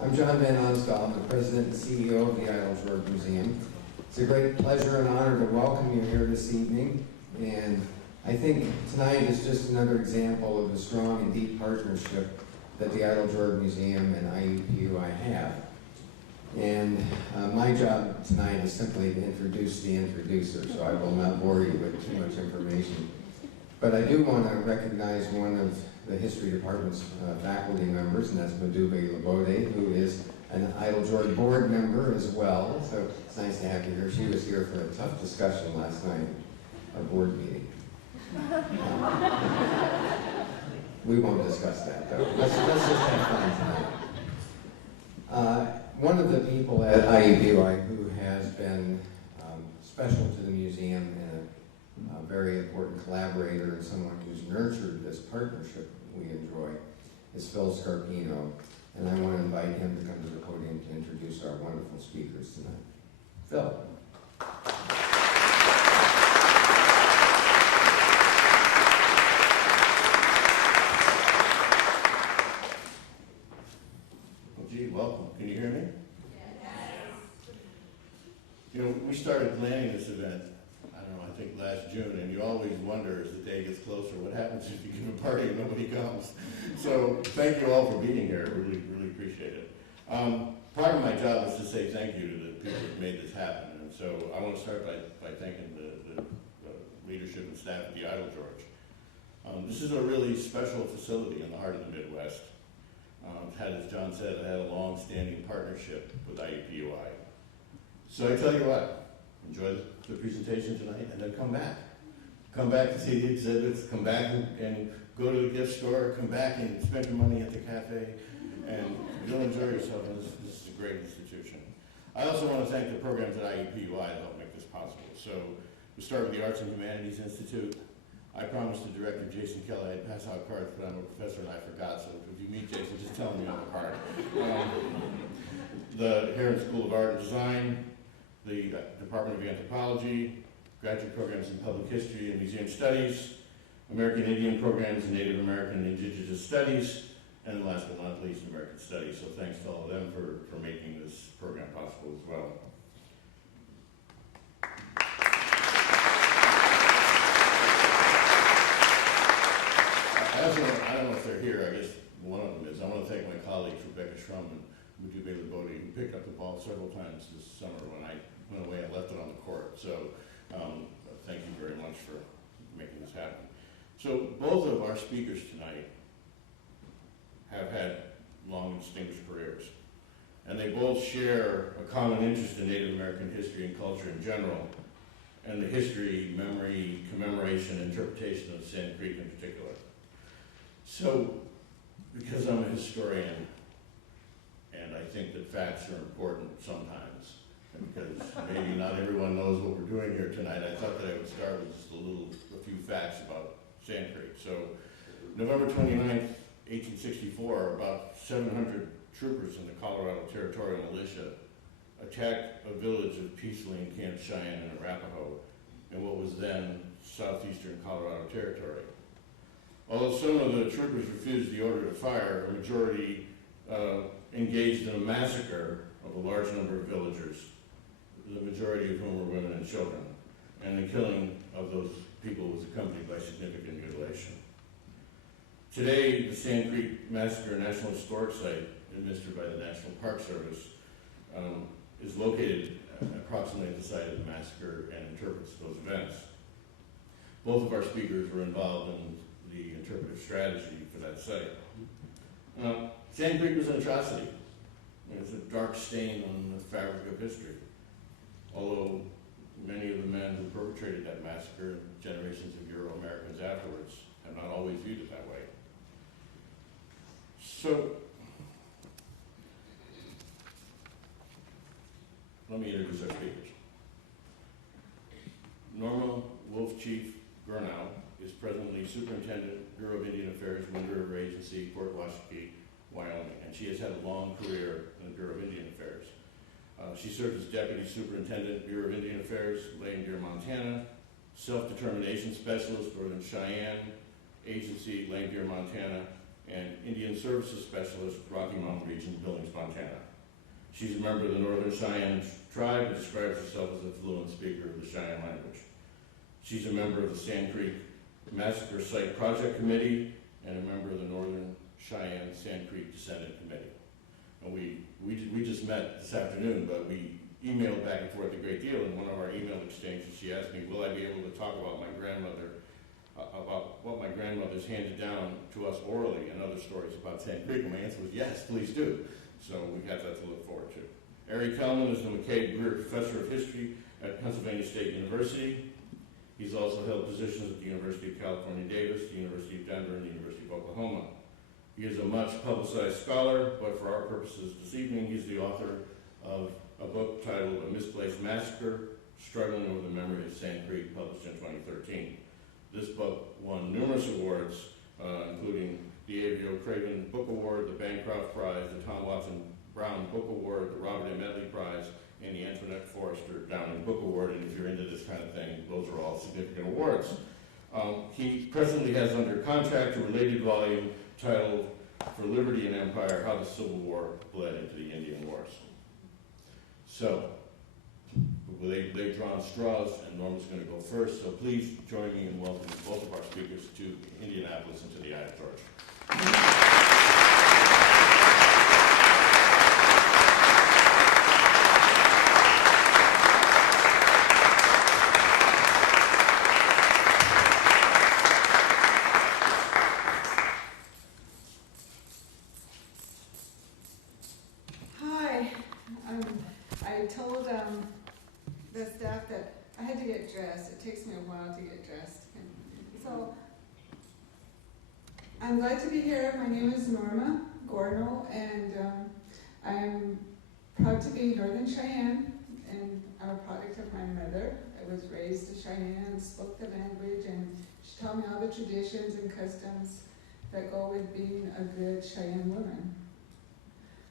I'm John Van Onsdal. I'm the President and CEO of the Eiteljorg Museum. It's a great pleasure and honor to welcome you here this evening. And I think tonight is just another example of the strong and deep partnership that the Eiteljorg Museum and IUPUI have. And my job tonight is simply to introduce the introducer, so I will not bore you with too much information. But I do want to recognize one of the History Department's faculty members, and that's Madube Labode, who is an Eiteljorg board member as well. So it's nice to have you here. She was here for a tough discussion last night, our board meeting. We won't discuss that, though. Let's just have fun tonight. One of the people at IUPUI who has been special to the museum and a very important collaborator and someone who's nurtured this partnership we enjoy is Phil Scarpino. And I want to invite him to come to the podium to introduce our wonderful speakers tonight. Phil. Welcome. Can you hear me? Yes. You know, we started planning this event, I don't know, I think last June, and you always wonder as the day gets closer, what happens if you give a party and nobody comes? So thank you all for being here. Really, really appreciate it. Part of my job is to say thank you to the people that made this happen. And so I want to start by thanking the leadership and staff at the Eiteljorg. This is a really special facility in the heart of the Midwest. As John said, I had a long-standing partnership with IUPUI. So I tell you what, enjoy the presentation tonight and then come back. Come back to see the exhibits, come back and go to the gift store, come back and spend your money at the cafe, and you'll enjoy yourself, and this is a great institution. I also want to thank the programs at IUPUI to help make this possible. So we start with the Arts and Humanities Institute. I promised the director, Jason Kelly, I'd pass out cards, but I'm a professor and I forgot, so if you meet Jason, just tell him you have a card. The Heron School of Art and Design, the Department of Anthropology, graduate programs in Public History and Museum Studies, American Indian programs in Native American and Indigenous Studies, and last but not least, American Studies. So thanks to all of them for making this program possible as well. I don't know if they're here, I guess one of them is. I want to thank my colleagues, Rebecca Schrum and Madube Labode, who picked up the ball several times this summer when I went away and left it on the court. So thank you very much for making this happen. So both of our speakers tonight have had long and distinguished careers. And they both share a common interest in Native American history and culture in general, and the history, memory, commemoration, and interpretation of Sand Creek in particular. So, because I'm a historian, and I think that facts are important sometimes, and because maybe not everyone knows what we're doing here tonight, I thought that I would start with just a few facts about Sand Creek. So, November 29th, 1864, about 700 troopers in the Colorado Territorial Militia attacked a village of peacefully encamped Cheyenne and Arapahoe in what was then southeastern Colorado Territory. Although some of the troopers refused the order to fire, a majority engaged in a massacre of a large number of villagers, the majority of whom were women and children. And the killing of those people was accompanied by significant mutilation. Today, the Sand Creek Massacre National Historic Site, administered by the National Park Service, is located approximately at the site of the massacre and interprets those events. Both of our speakers were involved in the interpretive strategy for that site. Sand Creek was an atrocity. It's a dark stain on the fabric of history. Although many of the men who perpetrated that massacre, generations of Euro-Americans afterwards, have not always viewed it that way. So, let me introduce our speakers. Norma Chief Gourneau is presently Superintendent, Bureau of Indian Affairs, Wind River Agency, Port Washak, Wyoming, and she has had a long career in the Bureau of Indian Affairs. She served as Deputy Superintendent, Bureau of Indian Affairs, Lane Deer, Montana, Self-Determination Specialist, Northern Cheyenne Agency, Lane Deer, Montana, and Indian Services Specialist, Rocky Mountain Region, Billings, Montana. She's a member of the Northern Cheyenne tribe and describes herself as a fluent speaker of the Cheyenne language. She's a member of the Sand Creek Massacre Site Project Committee and a member of the Northern Cheyenne Sand Creek Descendant Committee. And we just met this afternoon, but we emailed back and forth a great deal. In one of our email exchanges, she asked me, will I be able to talk about my grandmother, about what my grandmother's handed down to us orally and other stories about Sand Creek? And my answer was, yes, please do. So we have that to look forward to. Ari Kelman is the McCabe Greer Professor of History at Pennsylvania State University. He's also held positions at the University of California, Davis, the University of Denver, and the University of Oklahoma. He is a much publicized scholar, but for our purposes this evening, he's the author of a book titled A Misplaced Massacre, Struggling Over the Memory of Sand Creek, published in 2013. This book won numerous awards, including the Avery Craven Book Award, the Bancroft Prize, the Tom Watson Brown Book Award, the Robert M. Medley Prize, and the Antoinette Forrester Downing Book Award. And if you're into this kind of thing, those are all significant awards. He presently has under contract a related volume titled For Liberty and Empire, How the Civil War Bled into the Indian Wars. So, they've drawn straws, and Norma's going to go first. So please join me in welcoming both of our speakers to Indianapolis and to the Eiteljorg. I told the staff that I had to get dressed. It takes me a while to get dressed. So I'm glad to be here. My name is Norma Gourneau, and I'm proud to be Northern Cheyenne, and I'm a product of my mother. I was raised in Cheyenne, spoke the language, and she taught me all the traditions and customs that go with being a good Cheyenne woman.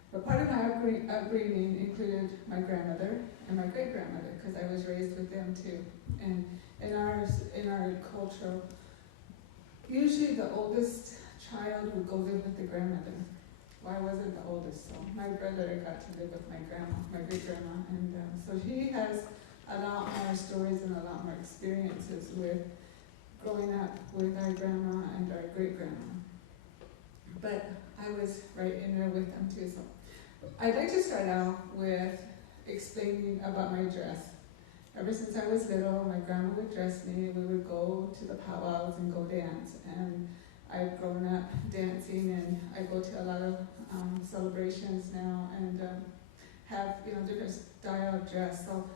But part of my upbringing included my grandmother and my great-grandmother, because I was raised with them too. And in our culture, usually the oldest child would go live with the grandmother. Well, I wasn't the oldest, so my brother got to live with my grandma, my great-grandma, and so he has a lot more stories and a lot more experiences with growing up with our grandma and our great-grandma. But I was right in there with them too, so I'd like to start out with explaining about my dress. Ever since I was little, my grandma would dress me. We would go to the powwows and go dance. And I've grown up dancing, and I go to a lot of celebrations now and have different style of dress. So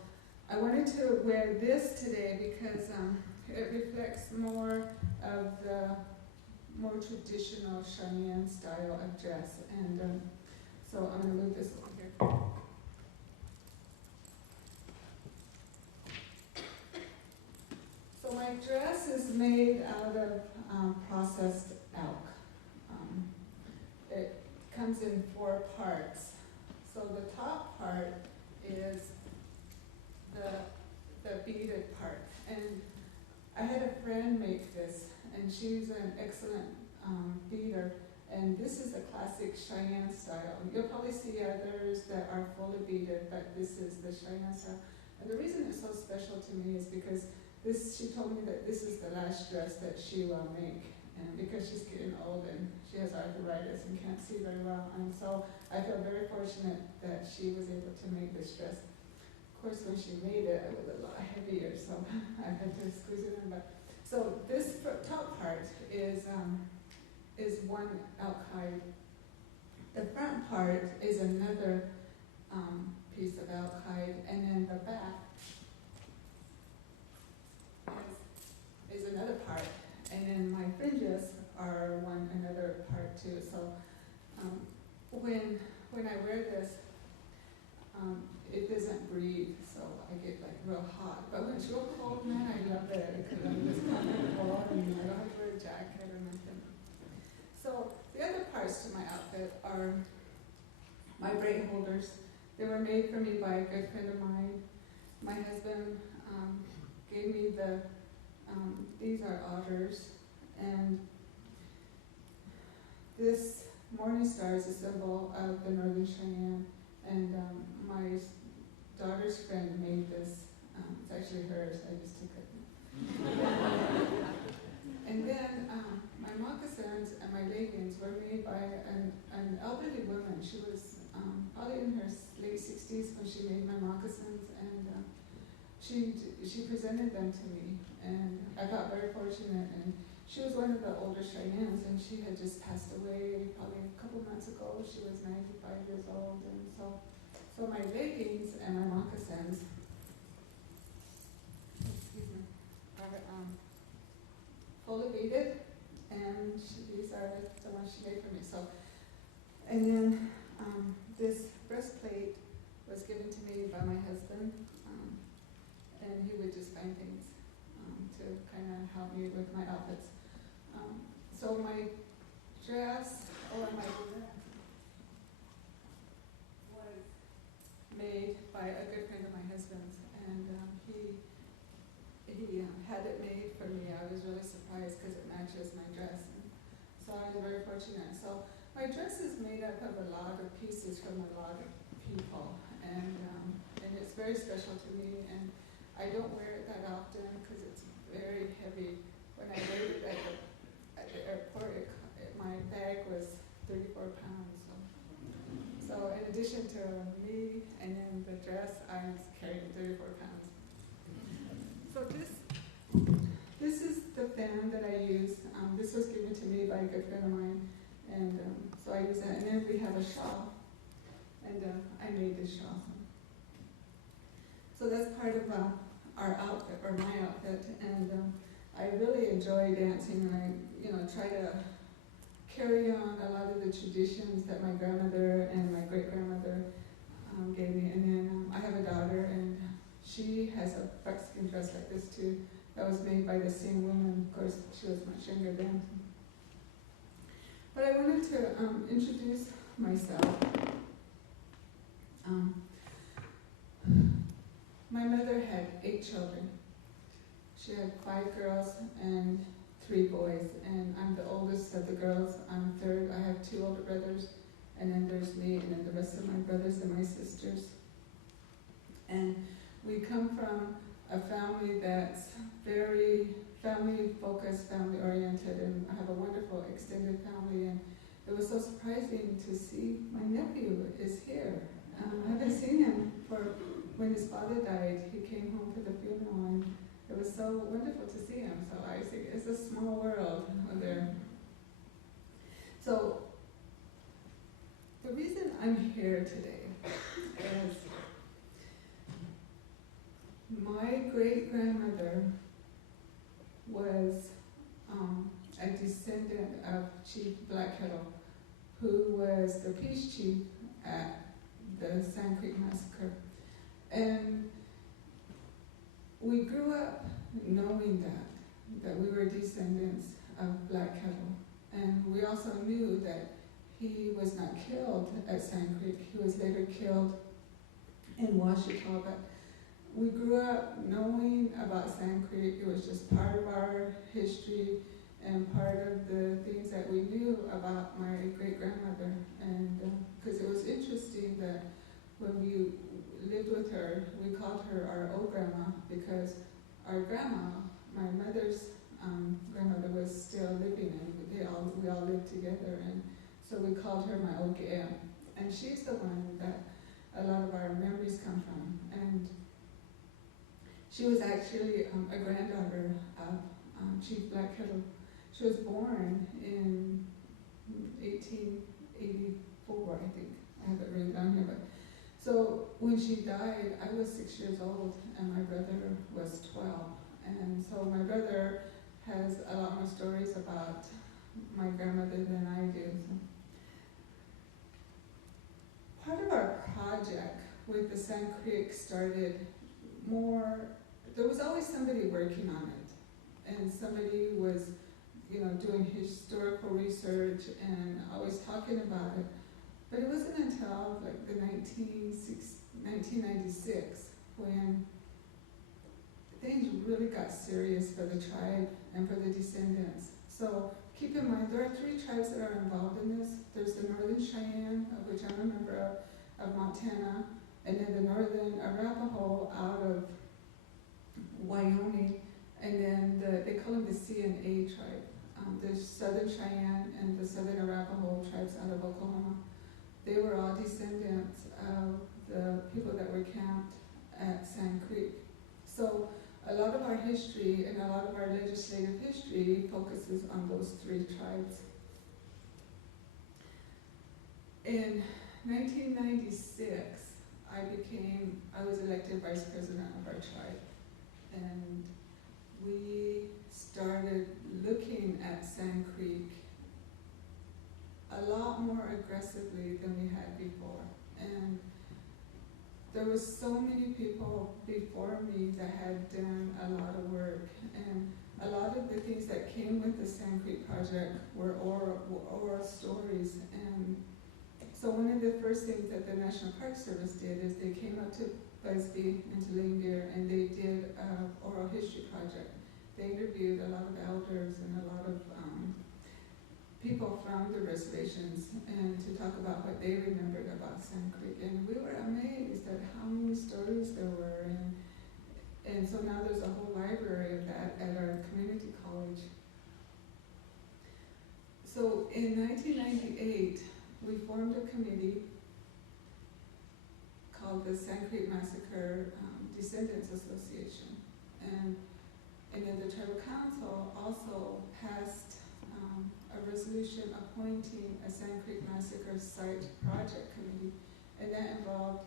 I wanted to wear this today because it reflects more of the more traditional Cheyenne style of dress. And so I'm going to move this over here. So my dress is made out of processed elk. It comes in 4 parts. So the top part is the beaded part. And I had a friend make this, and she's an excellent beader. And this is a classic Cheyenne style. You'll probably see others that are fully beaded, but this is the Cheyenne style. And the reason it's so special to me is because she told me that this is the last dress that she will make. And because she's getting old and she has arthritis and can't see very well. And so I feel very fortunate that she was able to make this dress. Of course, when she made it, it was a lot heavier, so I had to squeeze it in. So this top part is one elk hide. The front part is another piece of elk hide, and then the back is another part, and then my fringes are another part too. So when I wear this, it doesn't breathe, so I get like real hot. But when it's real cold, man, I love it because I'm just comfortable and I don't have to wear a jacket or nothing. So the other parts to my outfit are my braid holders. They were made for me by a good friend of mine. My husband gave me these are otters, and this morning star is a symbol of the Northern Cheyenne, and actually hers, I just took it. And then my moccasins and my leggings were made by an elderly woman. She was probably in her late 60s when she made my moccasins, and she presented them to me, and I got very fortunate. And she was one of the older Cheyennes, and she had just passed away probably a couple months ago. She was 95 years old, and so my leggings and my moccasins, excuse me, are fully beaded, and these are the ones she made for me. So, and then this breastplate was given to me by my husband, and he would just find things to kind of help me with my outfits. So my dress, my dress was made by a good friend of my husband's, and he had it made for me. I was really surprised because it matches my dress, and so I was very fortunate. So my dress is made up of a lot of pieces from a lot of people, and it's very special to me, and I don't wear it that often because it's very heavy. When I weighed it at the airport, my bag was 34 pounds. So in addition to me and then the dress, I was carrying 34 pounds. So this is the fan that I use. This was given to me by a good friend of mine, and so I use that. And then we have a shawl, and I made this shawl. So that's part of our outfit, or my outfit, and I really enjoy dancing, and I try to carry on a lot of the traditions that my grandmother and my great-grandmother gave me. And then I have a daughter, and she has a buckskin dress like this too, that was made by the same woman. Of course, she was much younger then. But I wanted to introduce myself. My mother had 8 children. She had 5 girls and 3 boys, and I'm the oldest of the girls. I'm third. I have 2 older brothers, and then there's me, and then the rest of my brothers and my sisters. And we come from a family that's very family-focused, family-oriented, and I have a wonderful extended family, and it was so surprising to see my nephew is here. I haven't seen him for when his father died. He came home for the funeral, and it was so wonderful to see him. So I think it's a small world there. So the reason I'm here today is my great-grandmother was a descendant of Chief Black Kettle, who was the peace chief at the Sand Creek Massacre. And we grew up knowing that we were descendants of Black Kettle. And we also knew that he was not killed at Sand Creek. He was later killed in Washak. But we grew up knowing about Sand Creek. It was just part of our history and part of the things that we knew about my great-grandmother. And because it was interesting that when we lived with her, we called her our old grandma, because our grandma, my mother's grandmother, was still living, and we all lived together, and so we called her my old aunt. And she's the one that a lot of our memories come from. And she was actually a granddaughter of Chief Black Kettle. She was born in 1884, I think. I have it written down here. But so when she died, I was 6 years old, and my brother was 12. And so my brother has a lot more stories about my grandmother than I do. So part of our project with the Sand Creek started more, there was always somebody working on it, and somebody was, doing historical research and always talking about it. But it wasn't until like the 1996 when things really got serious for the tribe and for the descendants. So keep in mind, there are 3 tribes that are involved in this. There's the Northern Cheyenne, of which I'm a member of Montana, and then the Northern Arapahoe out of Wyoming, and then they call them the C and A tribe. The Southern Cheyenne and the Southern Arapahoe tribes out of Oklahoma. They were all descendants of the people that were camped at Sand Creek. So a lot of our history and a lot of our legislative history focuses on those three tribes. In 1996, I was elected vice president of our tribe, and we started looking at Sand Creek a lot more aggressively than we had before. And there was so many people before me that had done a lot of work, and a lot of the things that came with the Sand Creek project were oral stories. And so one of the first things that the National Park Service did is they came up to Busby and to Greer, and they did an oral history project. They interviewed a lot of elders and a lot of people from the reservations, and to talk about what they remembered about Sand Creek. And we were amazed at how many stories there were. And so now there's a whole library of that at our community college. So in 1998, we formed a committee called the Sand Creek Massacre Descendants Association. And then the Tribal Council also passed a resolution appointing a Sand Creek Massacre Site Project Committee. And that involved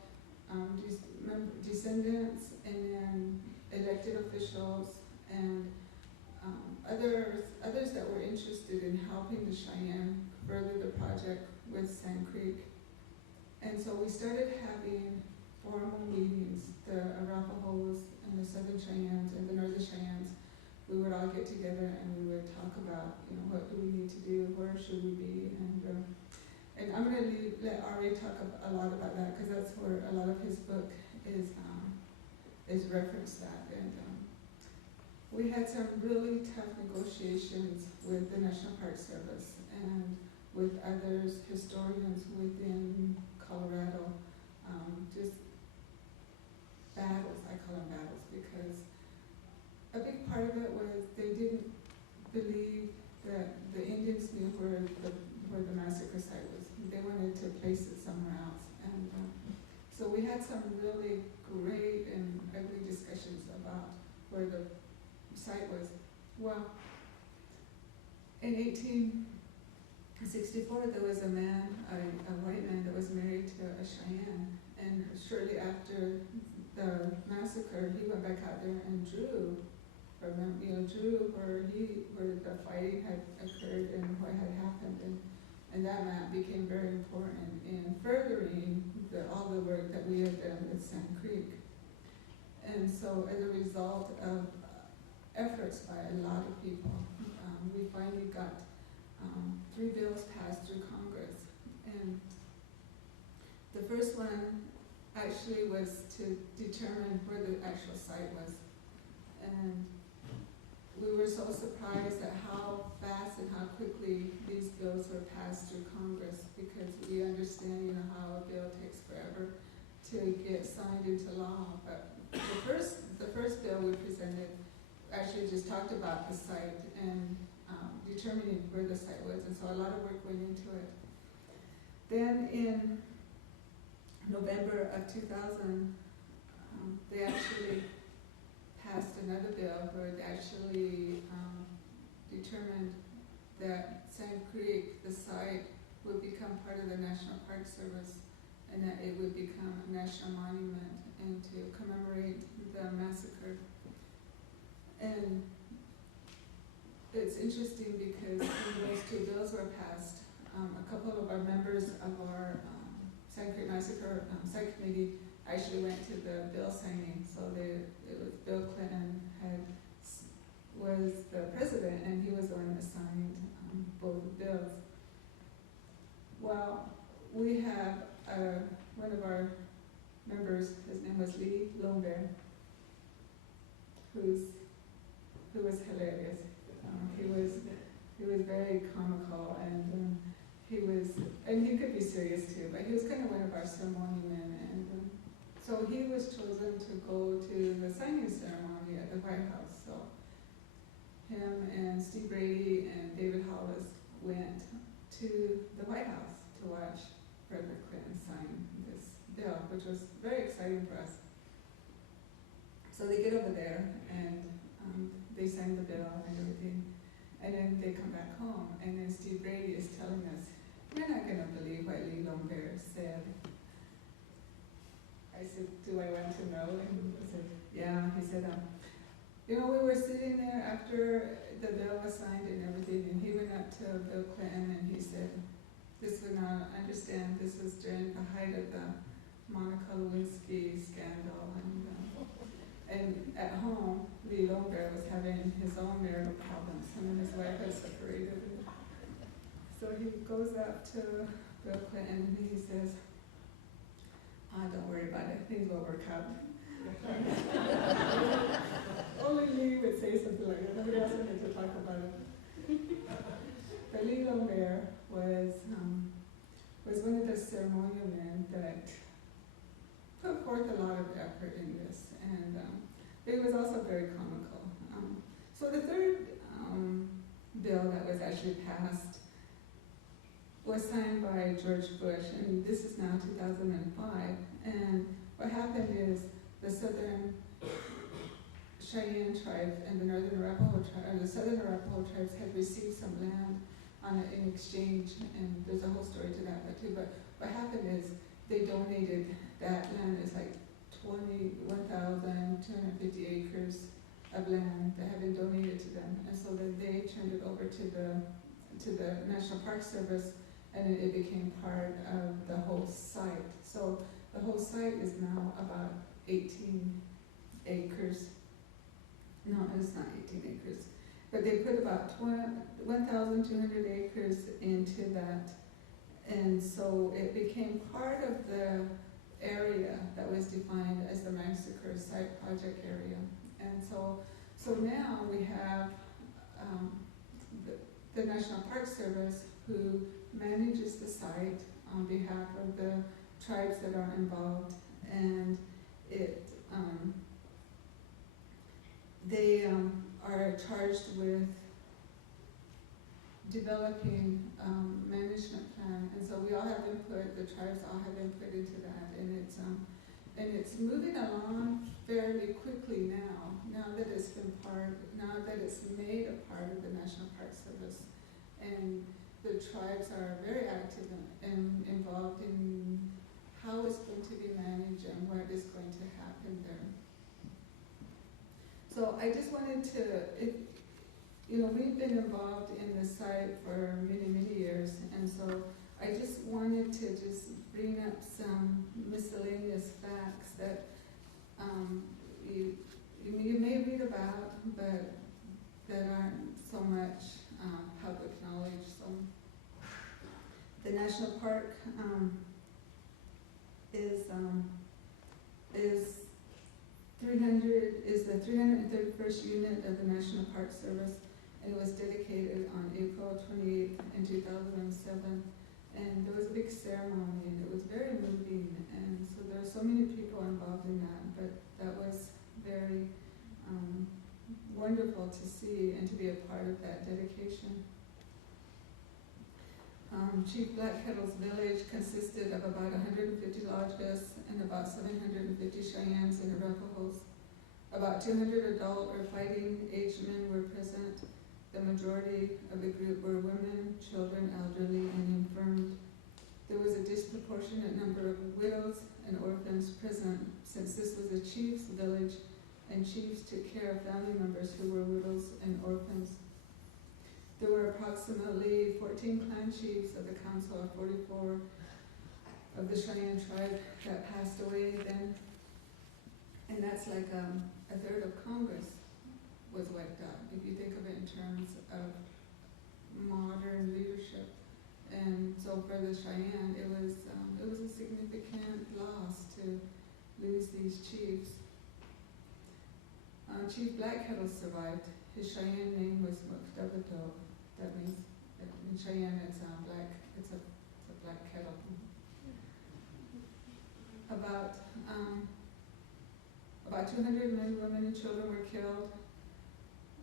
descendants and then elected officials and others that were interested in helping the Cheyenne further the project with Sand Creek. And so we started having formal meetings, the Arapahoes and the Southern Cheyennes and the Northern Cheyennes. We would all get together and we would talk about, what do we need to do, where should we be, and I'm going to let Ari talk a lot about that, because that's where a lot of his book is referenced at. And we had some really tough negotiations with the National Park Service and with others, historians within Colorado, just battles. I call them battles because a big part of it was they didn't believe that the Indians knew where the massacre site was. They wanted to place it somewhere else. And so we had some really great and ugly discussions about where the site was. Well, in 1864, there was a man, a white man, that was married to a Cheyenne. And shortly after the massacre, he went back out there and drew where the fighting had occurred and what had happened, and that map became very important in furthering all the work that we had done with Sand Creek. And so as a result of efforts by a lot of people, we finally got 3 bills passed through Congress. And the first one actually was to determine where the actual site was. And we were so surprised at how fast and how quickly these bills were passed through Congress, because we understand, how a bill takes forever to get signed into law. But the first bill we presented actually just talked about the site and determining where the site was, and so a lot of work went into it. Then in November of 2000, they actually passed another bill where it actually determined that Sand Creek, the site, would become part of the National Park Service, and that it would become a national monument and to commemorate the massacre. And it's interesting because when those 2 bills were passed, a couple of our members of our Sand Creek Massacre Site Committee actually went to the bill signing. So it was Bill Clinton was the president, and he was the one that signed both bills. Well, we have one of our members, his name was Lee Lombear, who was hilarious. He was very comical, and he could be serious too, but he was kind of one of our ceremony men. And so he was chosen to go to the signing ceremony at the White House. So him and Steve Brady and David Hollis went to the White House to watch President Clinton sign this bill, which was very exciting for us. So they get over there and they sign the bill and everything, and then they come back home, and then Steve Brady is telling us, "You're not going to believe what Lee Lomberg said." I said, "Do I want to know?" And he said, "Yeah." He said, "You know, we were sitting there after the bill was signed and everything, and he went up to Bill Clinton and he said, this would not understand, this was during the height of the Monica Lewinsky scandal, and at home, Lee Lomberg was having his own marital problems. Him and his wife had separated. So he goes up to Bill Clinton and he says, don't worry about it, things will work out." Only Lee would say something like that. Nobody else wanted to talk about it. But Lee Lomberg was one of the ceremonial men that put forth a lot of effort in this, and it was also very comical. So the third bill that was actually passed was signed by George Bush, and this is now 2005. And what happened is the Southern Cheyenne tribes and the Northern Arapahoe tribes, the Southern Arapahoe tribes had received some land in exchange, and there's a whole story to that too. But what happened is they donated that land. It's like 21,250 acres of land that had been donated to them, and so then they turned it over to the National Park Service, and it became part of the whole site. So the whole site is now about 18 acres. No, it's not 18 acres. But they put about 1,200 acres into that. And so it became part of the area that was defined as the Massacre Site Project area. And so now we have the National Park Service who manages the site on behalf of the tribes that are involved, and they are charged with developing management plan, and so we all have input. The tribes all have input into that, and it's moving along fairly quickly now. Now that it's made a part of the National Park Service, and the tribes are very active and involved in how it's going to be managed and what is going to happen there. So I just wanted to, we've been involved in the site for many, many years, and so I just wanted to just bring up some miscellaneous facts that you may read about, but that aren't so much public knowledge. So the national park is the 331st unit of the National Park Service, and it was dedicated on April 28th in 2007. And there was a big ceremony, and it was very moving, and so there were so many people involved in that, but that was very wonderful to see and to be a part of that dedication. Chief Black Kettle's village consisted of about 150 lodges and about 750 Cheyennes and Arapahoes. About 200 adult or fighting age men were present. The majority of the group were women, children, elderly, and infirmed. There was a disproportionate number of widows and orphans present, since this was a chief's village, and chiefs took care of family members who were widows and orphans. There were approximately 14 clan chiefs of the Council of 44 of the Cheyenne tribe that passed away then, and that's like a third of Congress was wiped out, if you think of it in terms of modern leadership. And so for the Cheyenne, it was a significant loss to lose these chiefs. Chief Black Kettle survived. His Cheyenne name was McCabe. That means, in Cheyenne, it's a black kettle. About About 200 men, women, and children were killed.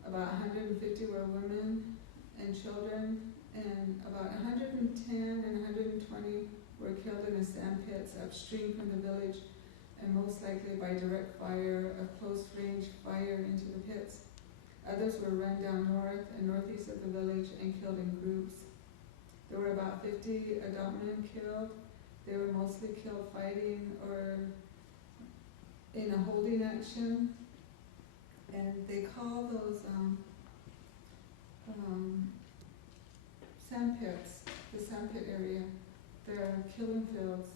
About 150 were women and children, and about 110 and 120 were killed in the sand pits upstream from the village, and most likely by direct fire, a close-range fire into the pits. Others were run down north and northeast of the village and killed in groups. There were about 50 adult men killed. They were mostly killed fighting or in a holding action. And they call those sand pits, the sand pit area, they're killing fields.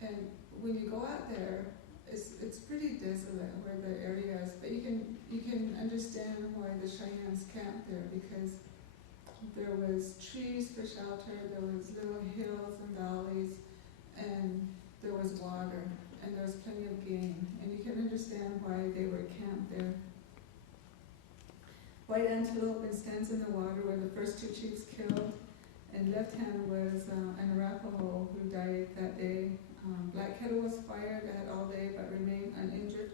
And when you go out there, it's pretty desolate where the area is, but you can understand why the Cheyennes camped there, because there was trees for shelter, there was little hills and valleys, and there was water, and there was plenty of game, and you can understand why they were camped there. White antelope and stands in the water were the first two chiefs killed, and left hand was an Arapahoe who died that day. Black kettle was fired at all day but remained uninjured.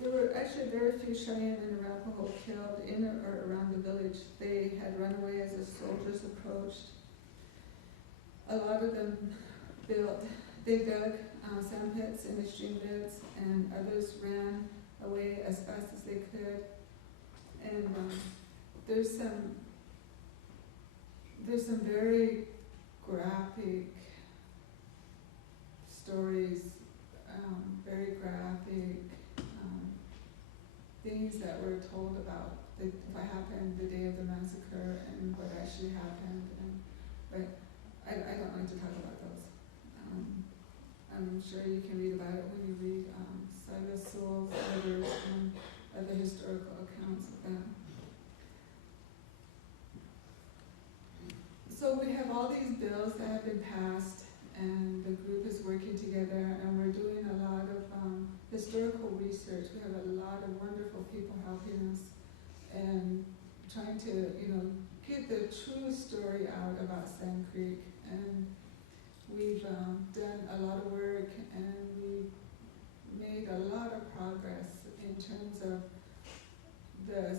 There were actually very few Cheyenne and Arapahoe killed in or around the village. They had run away as the soldiers approached. A lot of them they dug sand pits in the stream beds, and others ran away as fast as they could. And there's some very graphic stories, very graphic things that were told about what happened the day of the massacre and what actually happened. But I don't like to talk about those. I'm sure you can read about it when you read Silas Sewell's letters and other historical accounts of that. So we have all these bills that have been passed, and the group is working together, and we're doing a lot of historical research. We have a lot of wonderful people helping us and trying to, get the true story out about Sand Creek. And we've done a lot of work, and we've made a lot of progress in terms of the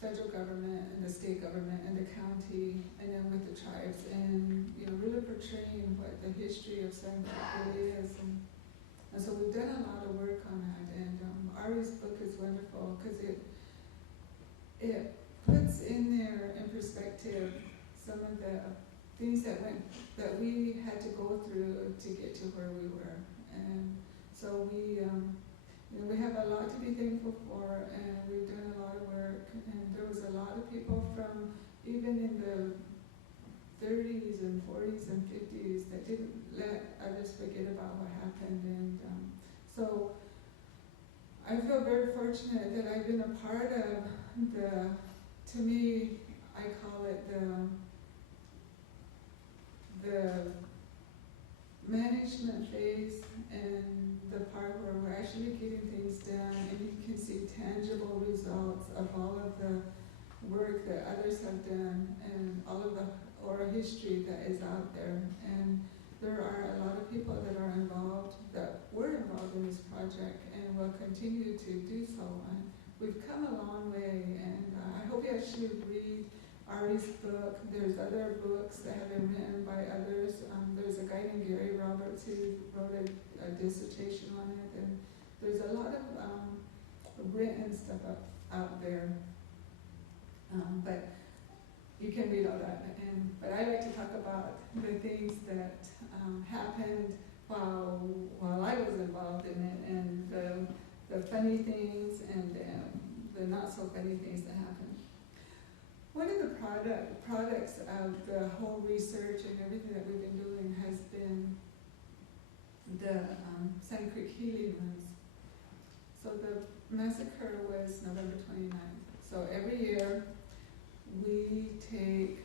federal government and the state government and the county, and then with the tribes, and really portraying what the history of Sand Creek really is. And so we've done a lot of work on that, and Ari's book is wonderful because it puts in there in perspective some of the things that we had to go through to get to where we were. And so we have a lot to be thankful for, and we've done a lot of work, and there was a lot of people from even in the 30s and 40s and 50s that didn't let others forget about what happened. And so I feel very fortunate that I've been a part of to me, I call it the management phase, and the part where we're actually getting things done, and you can see tangible results of all of the work that others have done, and all of the oral history that is out there. And there are a lot of people that are involved, that were involved in this project, and will continue to do so. And we've come a long way, and I hope you actually read Ari's book. There's other books that have been written by others. There's a guy named Gary Roberts who wrote a dissertation on it, and there's a lot of written stuff out there. But you can read all that. But I like to talk about the things that happened while I was involved in it, and the funny things and the not so funny things that happened. One of the products of the whole research and everything that we've been doing has been the Sand Creek Healing Rooms. So the massacre was November 29th. So every year we take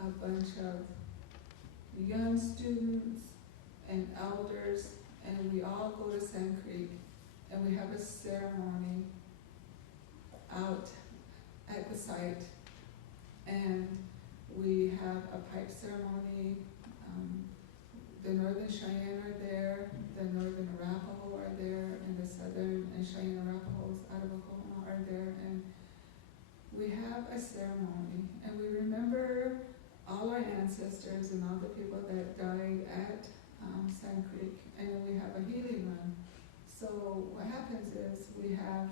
a bunch of young students and elders, and we all go to Sand Creek, and we have a ceremony out at the site. And we have a pipe ceremony. The Northern Cheyenne are there, the Northern Arapahoe are there, and the Southern So what happens is we have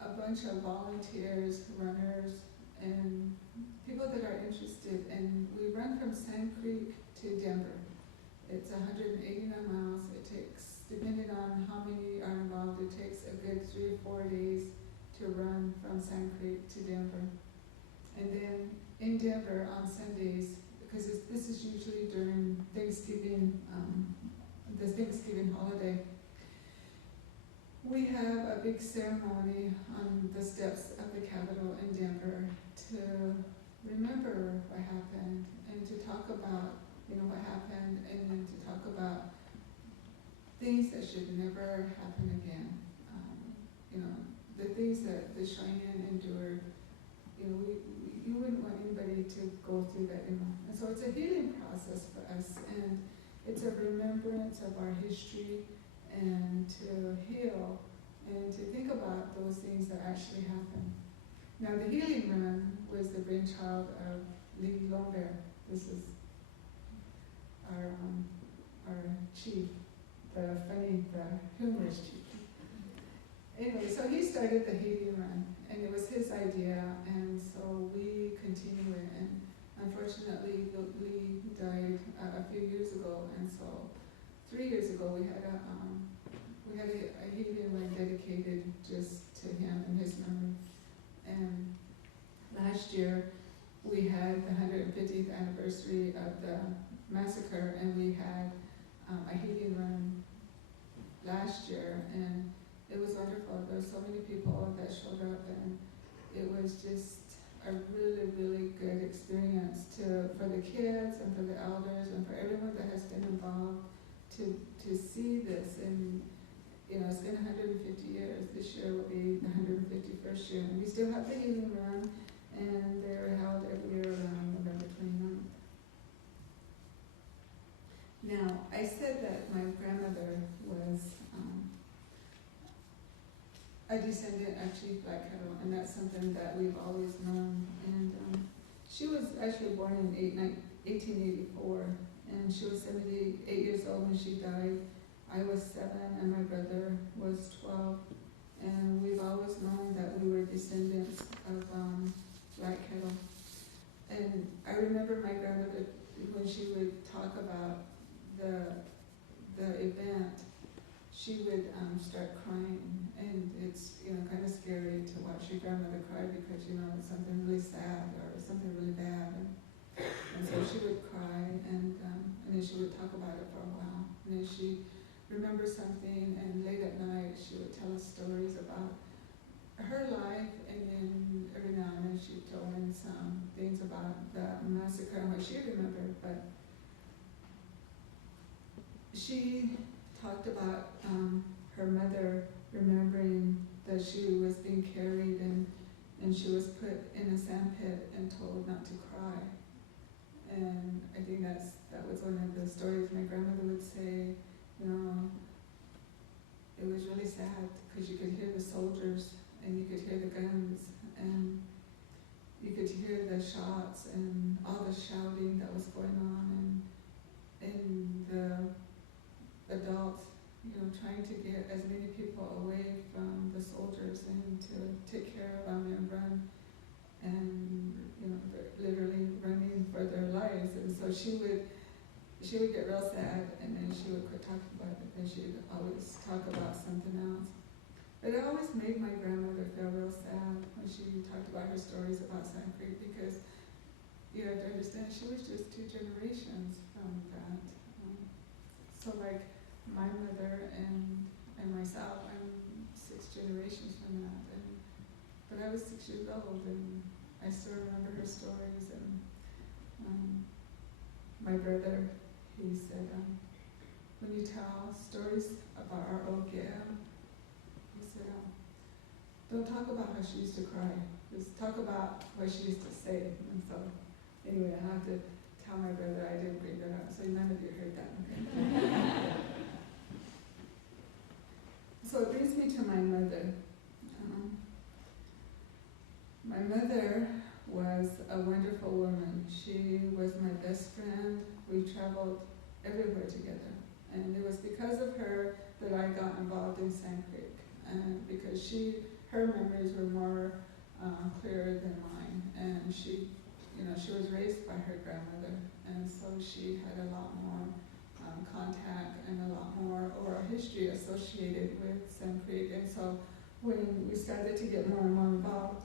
a bunch of volunteers, runners, and people that are interested, and we run from Sand Creek to Denver. It's 189 miles. It takes, depending on how many are involved, it takes a good 3 or 4 days to run from Sand Creek to Denver. And then in Denver on Sundays, because this is usually during Thanksgiving, the Thanksgiving holiday, we have a big ceremony on the steps of the Capitol in Denver to remember what happened and to talk about, what happened, and then to talk about things that should never happen again. The things that the Cheyenne endured, you wouldn't want anybody to go through that anymore. And so it's a healing process for us, and it's a remembrance of our history, and to heal and to think about those things that actually happened. Now, the healing run was the brainchild of Lee Longbear. This is our chief, the humorous chief. Anyway, so he started the healing run, and it was his idea, and so we continue it. And unfortunately, Lee died a few years ago, and so 3 years ago we had a healing run dedicated just to him and his memory. And last year we had the 150th anniversary of the Massacre, and we had a healing run last year, and it was wonderful. There were so many people that showed up, and it was just a really, really good experience for the kids and for the elders and for everyone that has been involved to see this. And it's been 150 years. This year will be the 151st year, and we still have the healing run, and they're held every year around November 29th. Now, I said that my grandmother was a descendant of Chief Black Kettle, and that's something that we've always known. And she was actually born in 1884, and she was 78 years old when she died. I was 7, and my brother was 12, and we've always known that we were descendants of Black Kettle. And I remember my grandmother, when she would talk about the event, she would start crying, and it's kind of scary to watch your grandmother cry because it's something really sad or something really bad, and so she would cry, and then she would talk about it for a while, and then she remembers something, and late at night she would tell us stories about her life, and then every now and then she'd throw in some things about the massacre and what she remembered. But she talked about her mother remembering that she was being carried, and she was put in a sand pit and told not to cry. And I think that was one of the stories my grandmother would say. It was really sad because you could hear the soldiers, and you could hear the guns, and you could hear the shots and all the shouting that was going on, and the adults, trying to get as many people away from the soldiers and to take care of them and run, and literally running for their lives. And so she would get real sad, and then she would quit talking about it, and she'd always talk about something else. But it always made my grandmother feel real sad when she talked about her stories about Sand Creek, because you have to understand she was just 2 generations from that. So like my mother and myself, I'm 6 generations from that. But I was 6 years old, and I still remember her stories. And my brother, he said, when you tell stories about our old gal, he said, don't talk about how she used to cry. Just talk about what she used to say. And so, anyway, I have to tell my brother I didn't bring that up, so none of you heard that. Okay? So it brings me to my mother. My mother was a wonderful woman. She was my best friend. We traveled everywhere together. And it was because of her that I got involved in Sand Creek, and because her memories were more clearer than mine, and she was raised by her grandmother, and so she had a lot more contact and a lot more oral history associated with Sand Creek. And so when we started to get more and more involved,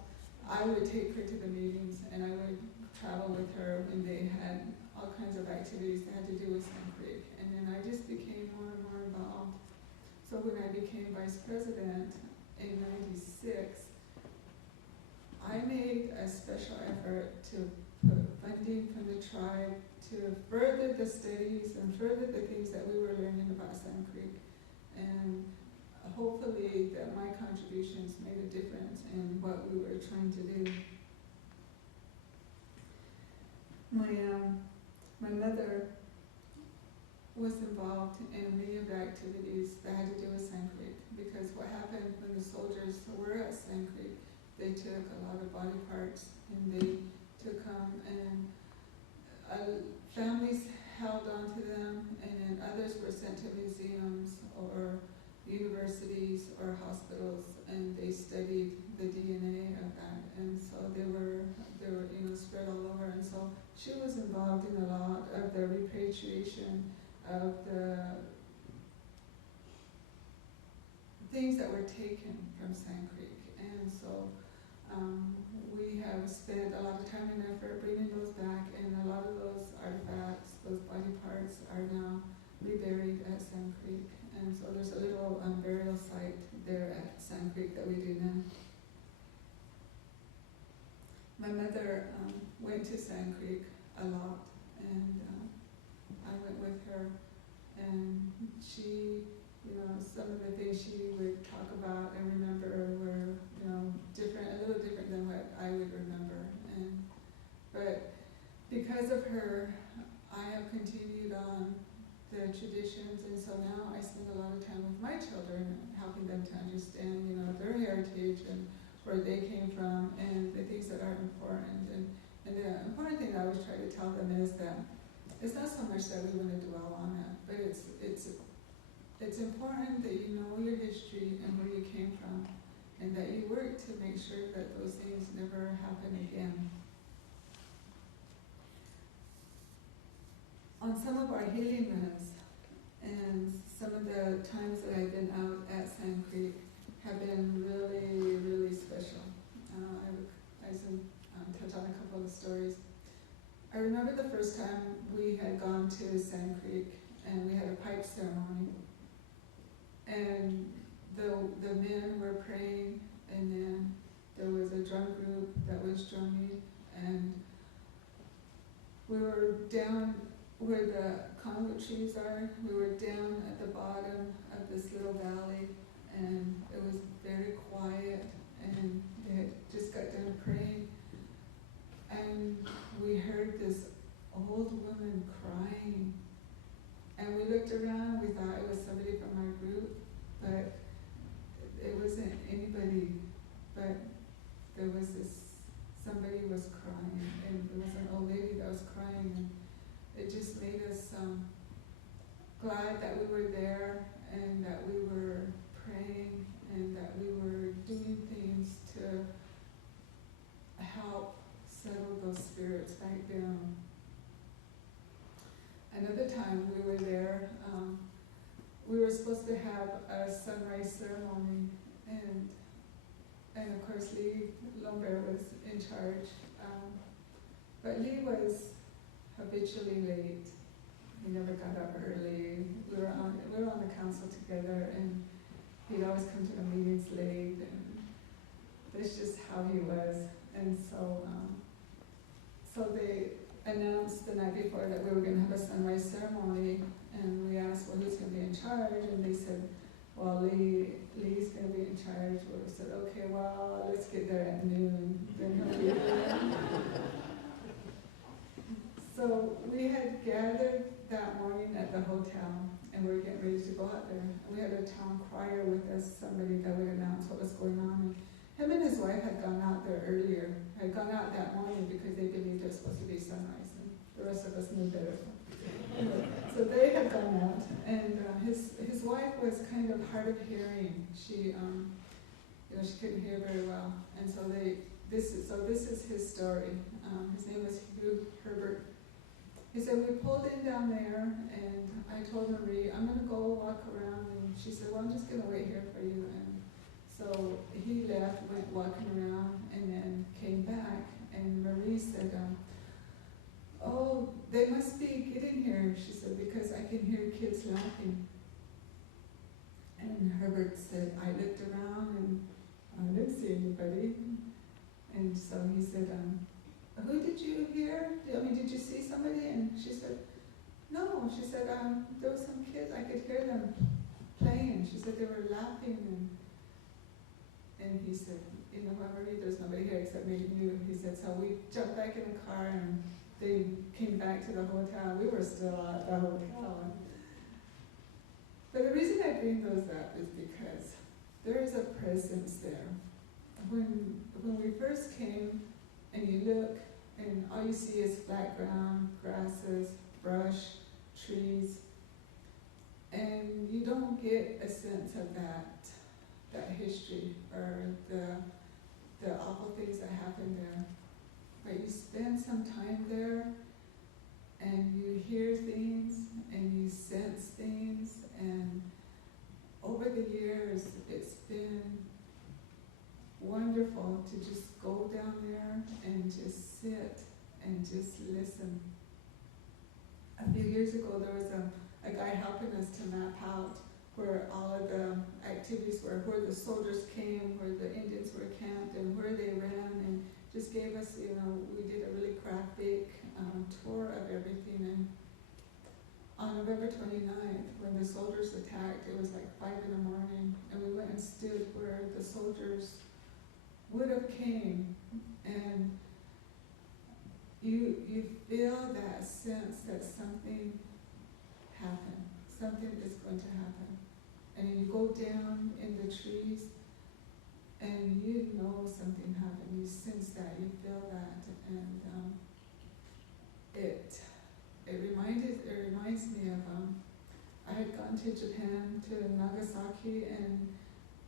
I would take her to the meetings, and I would travel with her when they had all kinds of activities that had to do with Sand Creek. And then I just became more and more involved. So when I became vice president in '96, I made a special effort to put funding from the tribe to further the studies and further the things that we were learning about Sand Creek. And hopefully that my contributions made a difference in what we were trying to do. My mother was involved in many of the activities that had to do with Sand Creek, because what happened when the soldiers were at Sand Creek, they took a lot of body parts and they took them, and families held on to them, and then others were sent to museums or universities or hospitals, and they studied the DNA of that, and so they were spread all over. And so she was involved in a lot of the repatriation of the things that were taken from Sand Creek. And so we have spent a lot of time and effort bringing those back, and a lot of those artifacts, those body parts, are now reburied at Sand Creek. And so there's a little burial site there at Sand Creek that we do now. My mother went to Sand Creek a lot, and I went with her, and she, some of the things she would talk about and remember were, different, a little different than what I would remember. But because of her, I have continued on the traditions, and so now I spend a lot of time with my children, helping them to understand, their heritage and where they came from, and the things that are important. And the important thing I always try to tell them is that it's not so much that we want to dwell on it, but it's important that you know your history and where you came from, and that you work to make sure that those things never happen again. On some of our healing runs, and some of the times that I've been out at Sand Creek have been really, really special. I touch on a couple of stories. I remember the first time we had gone to Sand Creek, and we had a pipe ceremony, and the men were praying, and then there was a drum group that was drumming, and we were down where the cottonwood trees are. We were down at the bottom of this little valley, and it was very quiet, and they had just got done praying, and we heard this old woman crying, and we looked around. We thought it was somebody from our group, but it wasn't anybody. But there was somebody was crying, and there was an old lady that was crying, and it just made us glad that we were there, and that we were praying, and that we were doing things to help settle those spirits back down. Another time we were there, we were supposed to have a sunrise ceremony, and of course Lee Lombert was in charge, but Lee was habitually late. He never got up early. We were on the council together, and he'd always come to the meetings late, and that's just how he was. And so they announced the night before that we were going to have a sunrise ceremony, and we asked, well, who's going to be in charge? And they said, well, Lee's going to be in charge. We said, okay, well, let's get there at noon. Then he'll be there. So we had gathered that morning at the hotel, and we were getting ready to go out there. And we had a town crier with us, somebody that would announce what was going on. And him and his wife had gone out there earlier, had gone out that morning because they believed it was supposed to be sunrise, and the rest of us knew better. So they had gone out, and his wife was kind of hard of hearing. She, she couldn't hear very well, and so this is his story. His name was Herbert. He said, we pulled in down there, and I told Marie, I'm going to go walk around, and she said, well, I'm just going to wait here for you. And so he left, went walking around, and then came back, and Marie said, oh, they must be getting here, she said, because I can hear kids laughing. And Herbert said, I looked around, and I didn't see anybody. And so he said, who did you hear? Did you see somebody? And she said, no. She said, there were some kids, I could hear them playing. She said they were laughing. And he said, Marie, there's nobody here except me and you. He said, so we jumped back in the car and they came back to the hotel. We were still at the hotel. But the reason I bring those up is because there is a presence there. When we first came, and you look, and all you see is flat ground, grasses, brush, trees, and you don't get a sense of that history or the awful things that happened there. But you spend some time there, and you hear things, and you sense things, and over the years, it's been wonderful to just go down there and just sit and just listen. A few years ago, there was a guy helping us to map out where all of the activities were, where the soldiers came, where the Indians were camped, and where they ran, and just gave us, we did a really graphic tour of everything. And on November 29th, when the soldiers attacked, it was like 5 in the morning, and we went and stood where the soldiers would have came, and you feel that sense that something happened, something is going to happen. And you go down in the trees, and you know something happened. You sense that, you feel that, and it reminds me of I had gone to Japan, to Nagasaki, and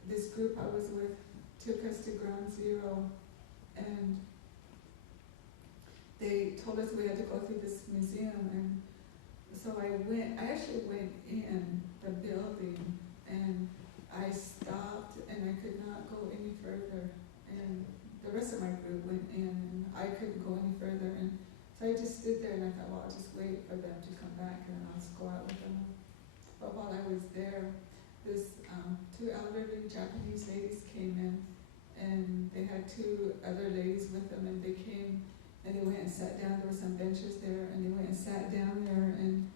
this group I was with took us to Ground Zero, and they told us we had to go through this museum, and so I actually went in the building, and I stopped, and I could not go any further, and the rest of my group went in, and I couldn't go any further, and so I just stood there, and I thought, well, I'll just wait for them to come back, and then I'll just go out with them. But while I was there, this 2 elderly Japanese ladies came in, and they had 2 other ladies with them, and they came and they went and sat down. There were some benches there, and they went and sat down there, and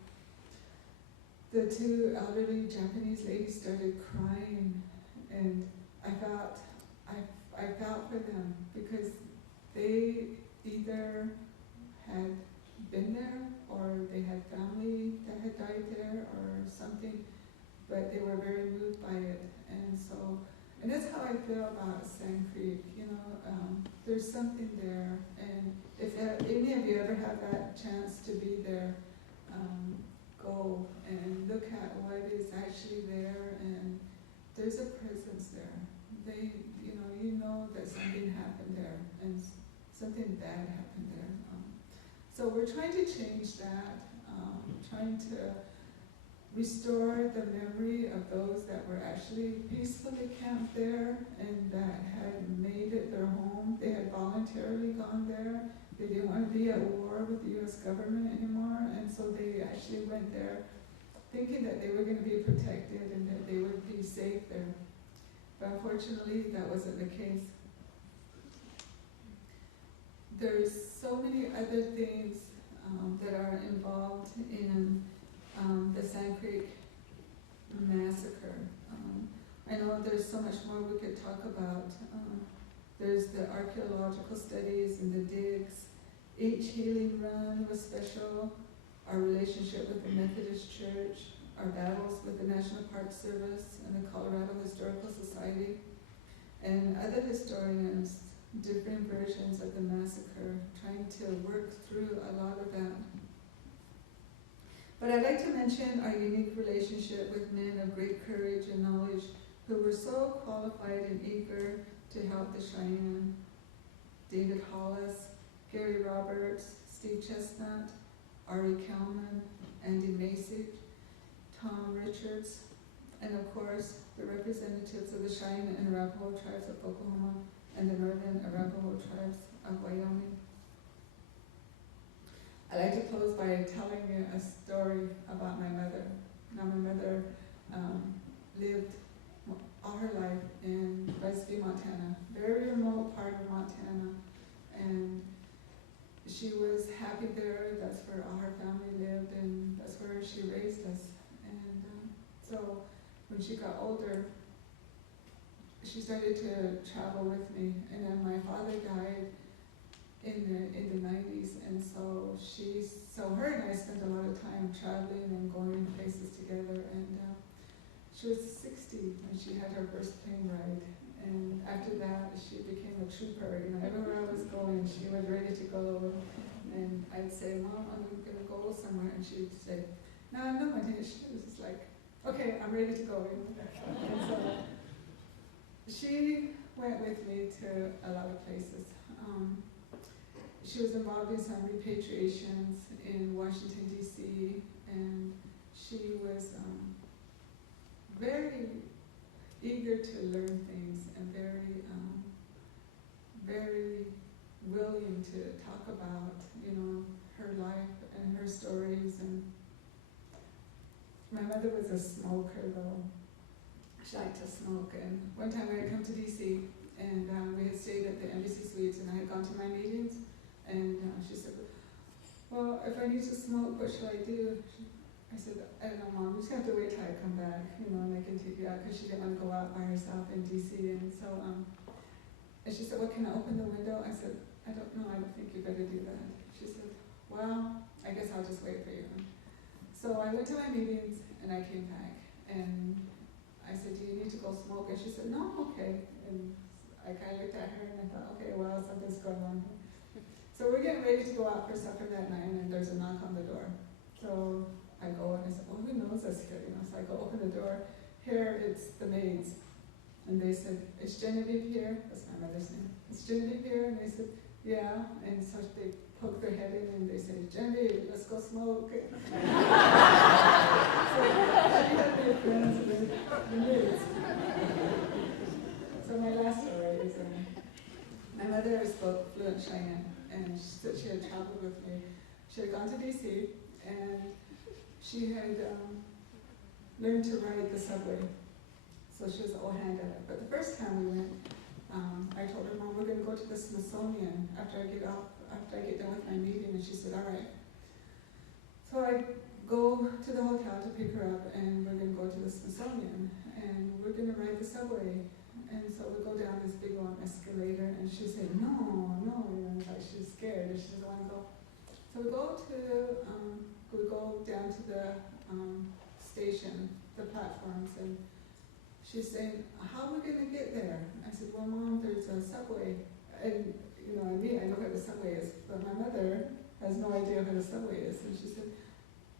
the 2 elderly Japanese ladies started crying, and I felt for them, because they either had been there, or they had family that had died there, or something, but they were very moved by it, and that's how I feel about Sand Creek. There's something there, and if any of you ever have that chance to be there, go and look at what is actually there, and there's a presence there. You know that something happened there, and something bad happened there. So we're trying to change that, trying to restore the memory of those that were actually peacefully camped there and that had made it their home. They had voluntarily gone there. They didn't want to be at war with the U.S. government anymore, and so they actually went there thinking that they were going to be protected and that they would be safe there. But unfortunately, that wasn't the case. There's so many other things that are involved in the Sand Creek Massacre. I know there's so much more we could talk about. There's the archaeological studies and the digs. Each healing run was special. Our relationship with the Methodist Church, our battles with the National Park Service and the Colorado Historical Society, and other historians, different versions of the massacre, trying to work through a lot of that. But I'd like to mention our unique relationship with men of great courage and knowledge who were so qualified and eager to help the Cheyenne. David Hollis, Gary Roberts, Steve Chestnut, Ari Kelman, Andy Massacre, Tom Richards, and of course, the representatives of the Cheyenne and Arapahoe tribes of Oklahoma and the Northern Arapahoe tribes of Wyoming. I'd like to close by telling you a story about my mother. Now, my mother lived all her life in Bisbee, Montana, very remote part of Montana, and she was happy there. That's where all her family lived, and that's where she raised us. And so when she got older, she started to travel with me, and then my father died in the 90s, and so her and I spent a lot of time traveling and going places together, and she was 60 when she had her first plane ride, and after that she became a trooper. You know, everywhere I was going, she was ready to go, and I'd say, "Mom, I'm gonna go somewhere," and she'd say, "No, Montana." She was just like, "Okay, I'm ready to go." And so she went with me to a lot of places. She was involved in some repatriations in Washington, D.C., and she was very eager to learn things and very willing to talk about, you know, her life and her stories. And my mother was a smoker, though. She liked to smoke. And one time I had come to D.C., and we had stayed at the Embassy Suites, and I had gone to my meetings, and she said, "Well, if I need to smoke, what should I do?" I said, "I don't know, Mom, you just have to wait till I come back, you know, and I can take you out," because she didn't want to go out by herself in D.C. And so, and she said, "Well, can I open the window?" I said, "I don't know, I don't think you better do that." She said, "Well, I guess I'll just wait for you." So I went to my meetings, and I came back, and I said, "Do you need to go smoke?" And she said, "No, I'm okay." And I kind of looked at her, and I thought, okay, well, something's going on. So we're getting ready to go out for supper that night, and there's a knock on the door. So I go, and I said, "Well, who knows us here?" You know, so I go open the door. Here, it's the maids. And they said, "Is Genevieve here?" That's my mother's name. "Is Genevieve here?" And they said, "Yeah." And so they poked their head in, and they said, "Genevieve, let's go smoke." So she had made friends with the maids. So my last story is, my mother spoke fluent Cheyenne, and she said she had traveled with me. She had gone to D.C., and she had learned to ride the subway. So she was all hand at it. But the first time we went, I told her, "Mom, we're going to go to the Smithsonian after I get done with my meeting." And she said, "All right." So I go to the hotel to pick her up, and we're going to go to the Smithsonian, and we're going to ride the subway. And so we go down this big long escalator, and she said, "No, no," you know, like she was scared, and she doesn't want to go. So we go down to the station, the platforms, and she's saying, "How are we going to get there?" I said, "Well, Mom, there's a subway." And, you know, I know where the subway is, but my mother has no idea where the subway is. And she said,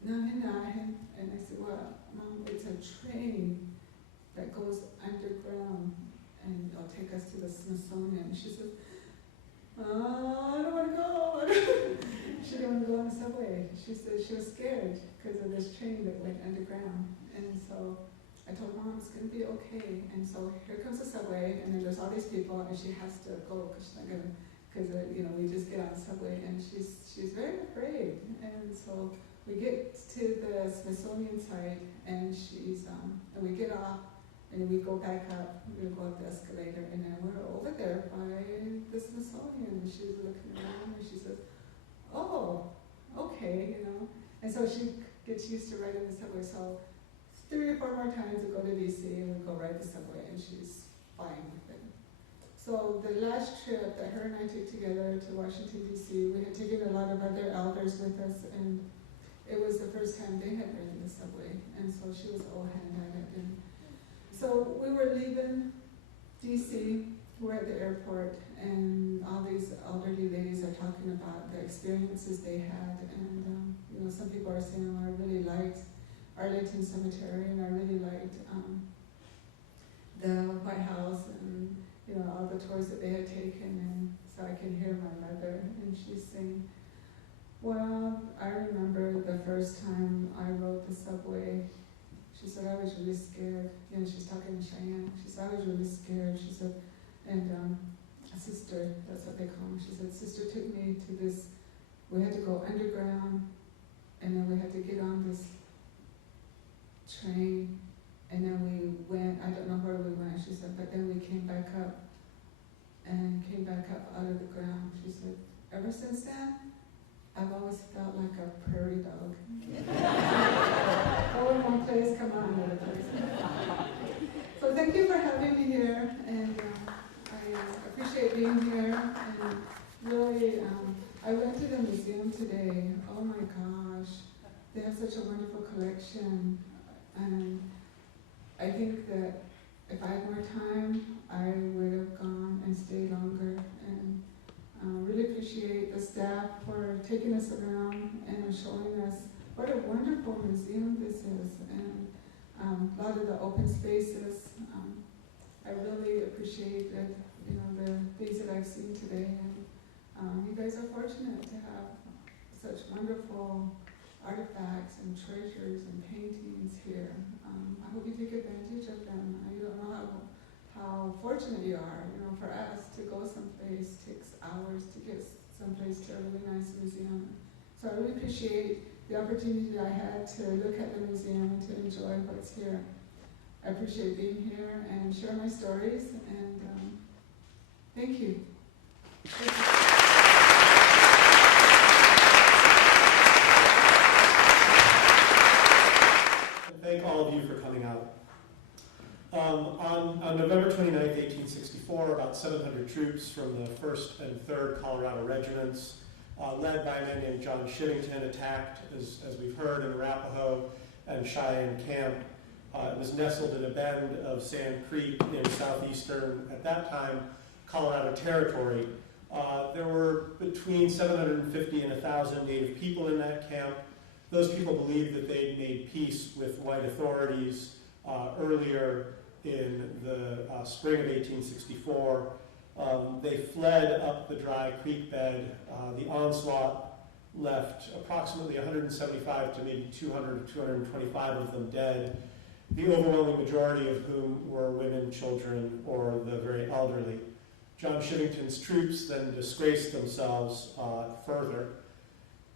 "Nahin." And I said, "Well, Mom, it's a train that goes underground, and it'll take us to the Smithsonian." She said, "I don't want to go." She didn't want to go on the subway. She said she was scared because of this train that went underground. And so I told Mom, "It's going to be okay." And so here comes the subway, and then there's all these people, and she has to go because she's not going to, because you know, we just get on the subway, and she's very afraid. And so we get to the Smithsonian site, and and we get off, and we go back up. We go up the escalator, and then we're over there by the Smithsonian. And she's looking around, and she says, "Oh, okay," you know. And so she gets used to riding the subway. So 3 or 4 more times we go to DC, and we go ride the subway, and she's fine with it. So the last trip that her and I took together to Washington, D.C., we had taken a lot of other elders with us, and it was the first time they had ridden the subway, and so she was all hand at it. And so we were leaving D.C., we're at the airport, and all these elderly ladies are talking about the experiences they had, and you know, some people are saying, "Oh, I really liked Arlington Cemetery, and I really liked the White House, and you know, all the tours that they had taken." And so I can hear my mother, and she's saying, "Well, I remember the first time I rode the subway." She said, "I was really scared." You know, she's talking in Cheyenne. She said, "I was really scared." She said, and a sister, that's what they call me, she said, "Sister took me to this, we had to go underground, and then we had to get on this train, and then we went, I don't know where we went," she said, "but then we came back up out of the ground." She said, "Ever since then, I've always felt like a prairie dog." Go in one place, come out another place. So thank you for having me here, and I appreciate being here. And really, I went to the museum today. Oh my gosh, they have such a wonderful collection, and I think that if I had more time, I would have gone and stayed longer. And really appreciate the staff for taking us around and showing us what a wonderful museum this is, and a lot of the open spaces. I really appreciate that, you know, the things that I've seen today, and you guys are fortunate to have such wonderful artifacts and treasures and paintings here. I hope you take advantage of them. You don't know how fortunate you are. You know, for us to go someplace takes hours to get someplace to a really nice museum. So I really appreciate the opportunity that I had to look at the museum and to enjoy what's here. I appreciate being here and share my stories, and thank you. Thank all of you for coming out. On November 29th, 1864, about 700 troops from the 1st and 3rd Colorado Regiments, led by a man named John Shivington, attacked, as we've heard, an Arapahoe and Cheyenne camp. It was nestled in a bend of Sand Creek in southeastern, at that time, Colorado Territory. There were between 750 and 1,000 Native people in that camp. Those people believed that they'd made peace with white authorities earlier in the spring of 1864. They fled up the dry creek bed. The onslaught left approximately 175 to maybe 200 to 225 of them dead, the overwhelming majority of whom were women, children, or the very elderly. John Shivington's troops then disgraced themselves further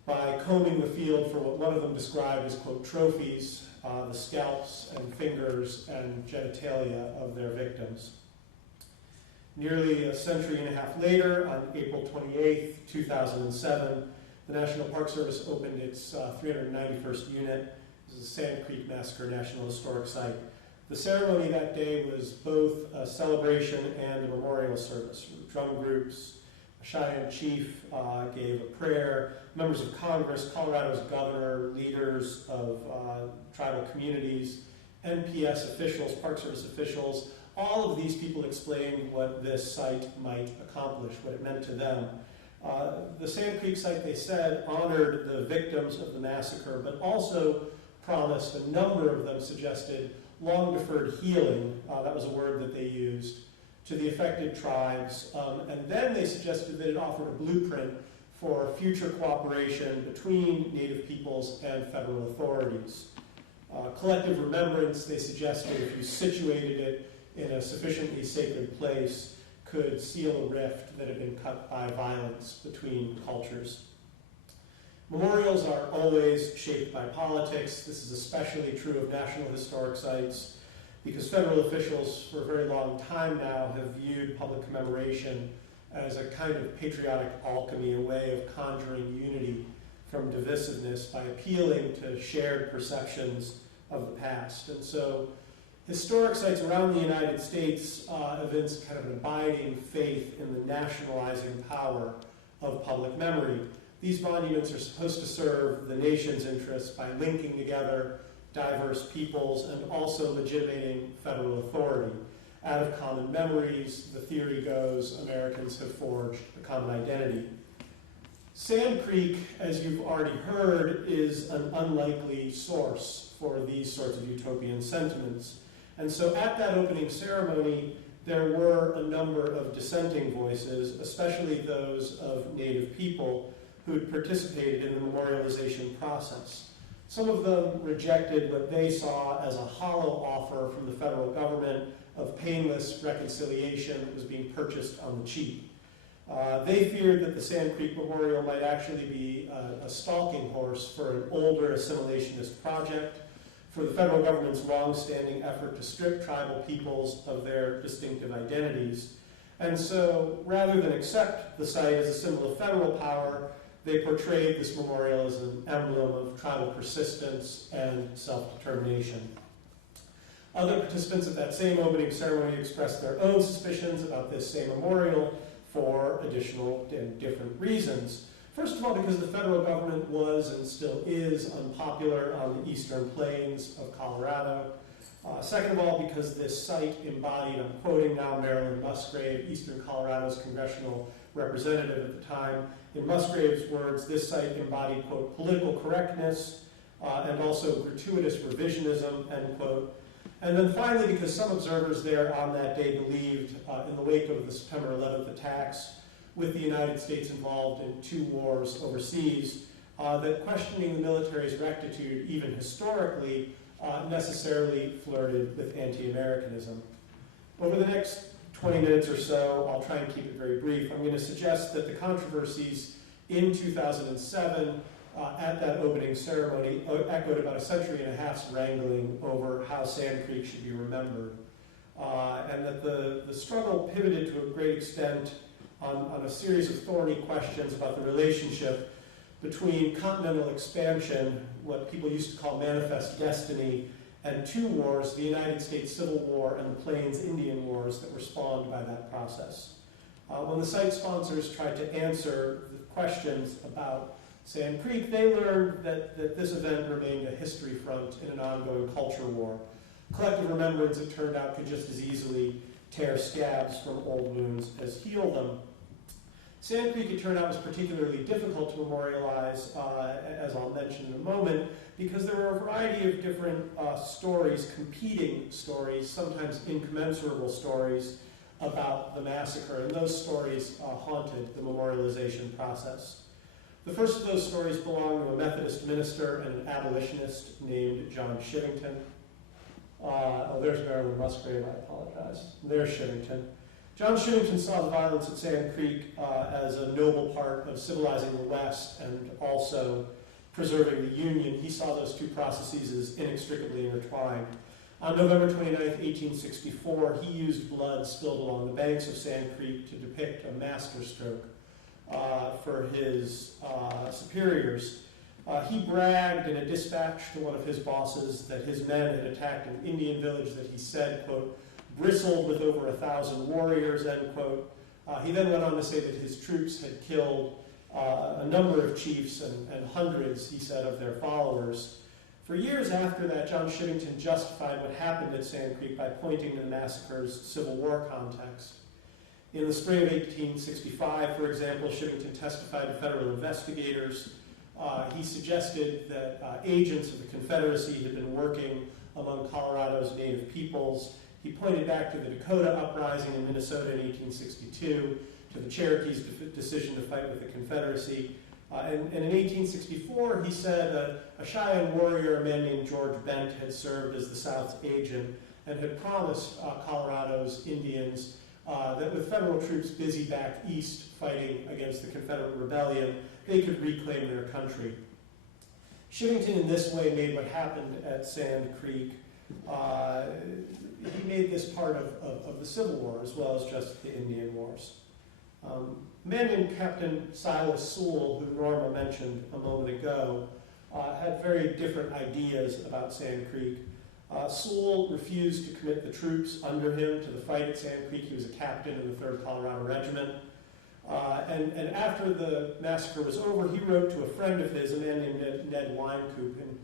by combing the field for what one of them described as, quote, trophies, the scalps and fingers and genitalia of their victims. Nearly a century and a half later, on April 28th, 2007, the National Park Service opened its 391st unit. This is the Sand Creek Massacre National Historic Site. The ceremony that day was both a celebration and a memorial service. Drum groups, a Cheyenne chief gave a prayer, members of Congress, Colorado's governor, leaders of tribal communities, NPS officials, Park Service officials, all of these people explained what this site might accomplish, what it meant to them. The Sand Creek site, they said, honored the victims of the massacre, but also promised, a number of them suggested, long-deferred healing, that was a word that they used, to the affected tribes. And then they suggested that it offered a blueprint for future cooperation between Native peoples and federal authorities. Collective remembrance, they suggested, if you situated it in a sufficiently sacred place, could seal a rift that had been cut by violence between cultures. Memorials are always shaped by politics. This is especially true of national historic sites because federal officials for a very long time now have viewed public commemoration as a kind of patriotic alchemy, a way of conjuring unity from divisiveness by appealing to shared perceptions of the past. And so historic sites around the United States evince kind of an abiding faith in the nationalizing power of public memory. These monuments are supposed to serve the nation's interests by linking together diverse peoples and also legitimating federal authority. Out of common memories, the theory goes, Americans have forged a common identity. Sand Creek, as you've already heard, is an unlikely source for these sorts of utopian sentiments. And so at that opening ceremony, there were a number of dissenting voices, especially those of Native people who had participated in the memorialization process. Some of them rejected what they saw as a hollow offer from the federal government of painless reconciliation that was being purchased on the cheap. They feared that the Sand Creek Memorial might actually be a stalking horse for an older assimilationist project, for the federal government's long-standing effort to strip tribal peoples of their distinctive identities. And so, rather than accept the site as a symbol of federal power, they portrayed this memorial as an emblem of tribal persistence and self-determination. Other participants at that same opening ceremony expressed their own suspicions about this same memorial for additional and different reasons. First of all, because the federal government was and still is unpopular on the eastern plains of Colorado. Second of all, because this site embodied, I'm quoting now Marilyn Musgrave, Eastern Colorado's congressional representative at the time. In Musgrave's words, this site embodied, quote, political correctness and also gratuitous revisionism, end quote. And then finally, because some observers there on that day believed, in the wake of the September 11th attacks, with the United States involved in 2 wars overseas, that questioning the military's rectitude, even historically, necessarily flirted with anti-Americanism. Over the next 20 minutes or so, I'll try and keep it very brief. I'm going to suggest that the controversies in 2007 at that opening ceremony echoed about a century and a half's wrangling over how Sand Creek should be remembered, and that the struggle pivoted to a great extent on a series of thorny questions about the relationship between continental expansion, what people used to call manifest destiny, and 2 wars, the United States Civil War and the Plains Indian Wars that were spawned by that process. When the site sponsors tried to answer the questions about Sand Creek, they learned that this event remained a history front in an ongoing culture war. Collective remembrance, it turned out, could just as easily tear scabs from old wounds as heal them. Sand Creek, it turned out, was particularly difficult to memorialize, as I'll mention in a moment, because there were a variety of different stories, competing stories, sometimes incommensurable stories about the massacre, and those stories haunted the memorialization process. The first of those stories belonged to a Methodist minister and an abolitionist named John Shivington. Oh, there's Marilyn Musgrave, I apologize. There's Shivington. John Shivington saw the violence at Sand Creek as a noble part of civilizing the West and also preserving the Union. He saw those 2 processes as inextricably intertwined. On November 29, 1864, he used blood spilled along the banks of Sand Creek to depict a masterstroke for his superiors. He bragged in a dispatch to one of his bosses that his men had attacked an Indian village that he said, quote, bristled with over 1,000 warriors, end quote. He then went on to say that his troops had killed a number of chiefs and hundreds, he said, of their followers. For years after that, John Shivington justified what happened at Sand Creek by pointing to the massacre's Civil War context. In the spring of 1865, for example, Shivington testified to federal investigators. He suggested that agents of the Confederacy had been working among Colorado's native peoples. He pointed back to the Dakota Uprising in Minnesota in 1862, to the Cherokees' decision to fight with the Confederacy. And in 1864, he said a Cheyenne warrior, a man named George Bent, had served as the South's agent and had promised Colorado's Indians that with federal troops busy back east fighting against the Confederate rebellion, they could reclaim their country. Shivington in this way made what happened at Sand Creek. He made this part of the Civil War as well as just the Indian Wars. A man named Captain Silas Sewell, who Norma mentioned a moment ago, had very different ideas about Sand Creek. Sewell refused to commit the troops under him to the fight at Sand Creek. He was a captain in the 3rd Colorado Regiment. And after the massacre was over, he wrote to a friend of his, a man named Ned Winecoop, and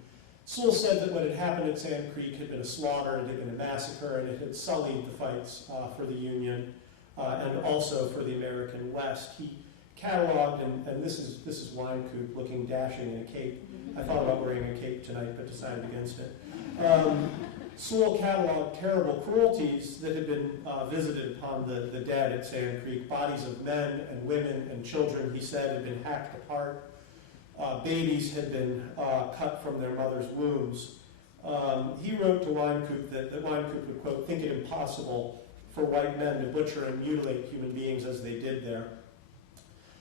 Sewell said that what had happened at Sand Creek had been a slaughter, it had been a massacre, and it had sullied the fights for the Union and also for the American West. He cataloged, and this is Wynkoop looking dashing in a cape. I thought about wearing a cape tonight, but decided against it. Sewell cataloged terrible cruelties that had been visited upon the dead at Sand Creek. Bodies of men and women and children, he said, had been hacked apart. Babies had been cut from their mother's wombs. He wrote to Wynkoop that Wynkoop would, quote, think it impossible for white men to butcher and mutilate human beings as they did there.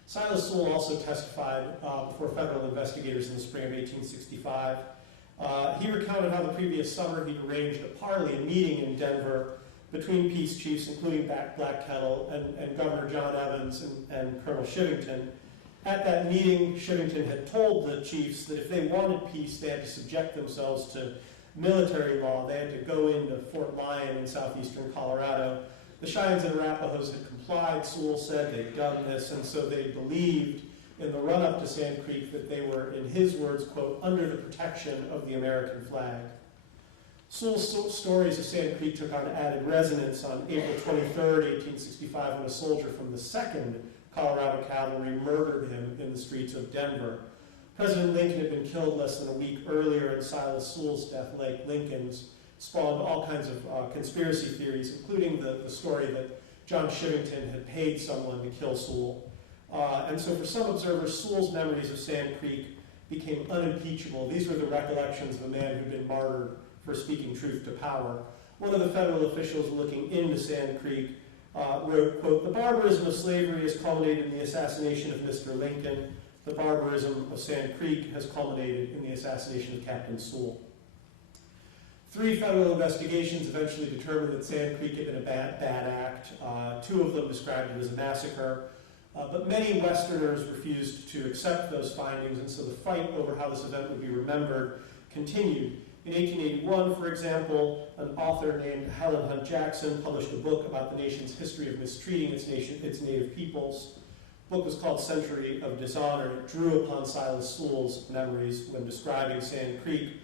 Silas Sewell also testified before federal investigators in the spring of 1865. He recounted how the previous summer he'd arranged a parley, a meeting in Denver between peace chiefs, including Black Kettle and Governor John Evans and Colonel Shivington. At that meeting, Shivington had told the chiefs that if they wanted peace, they had to subject themselves to military law. They had to go into Fort Lyon in southeastern Colorado. The Cheyennes and Arapahoes had complied. Sewell said they'd done this, and so they believed in the run-up to Sand Creek that they were, in his words, quote, under the protection of the American flag. Sewell's stories of Sand Creek took on added resonance on April 23rd, 1865, when a soldier from the 2nd Colorado Cavalry murdered him in the streets of Denver. President Lincoln had been killed less than a week earlier, and Silas Sewell's death, like Lincoln's, spawned all kinds of conspiracy theories, including the story that John Shivington had paid someone to kill Sewell. And so for some observers, Sewell's memories of Sand Creek became unimpeachable. These were the recollections of a man who'd been martyred for speaking truth to power. One of the federal officials looking into Sand Creek wrote, quote, the barbarism of slavery has culminated in the assassination of Mr. Lincoln. The barbarism of Sand Creek has culminated in the assassination of Captain Sewell. 3 federal investigations eventually determined that Sand Creek had been a bad act. 2 of them described it as a massacre. But many Westerners refused to accept those findings, and so the fight over how this event would be remembered continued. In 1881, for example, an author named Helen Hunt Jackson published a book about the nation's history of mistreating its native peoples. The book was called Century of Dishonor. It drew upon Silas Sewell's memories when describing Sand Creek,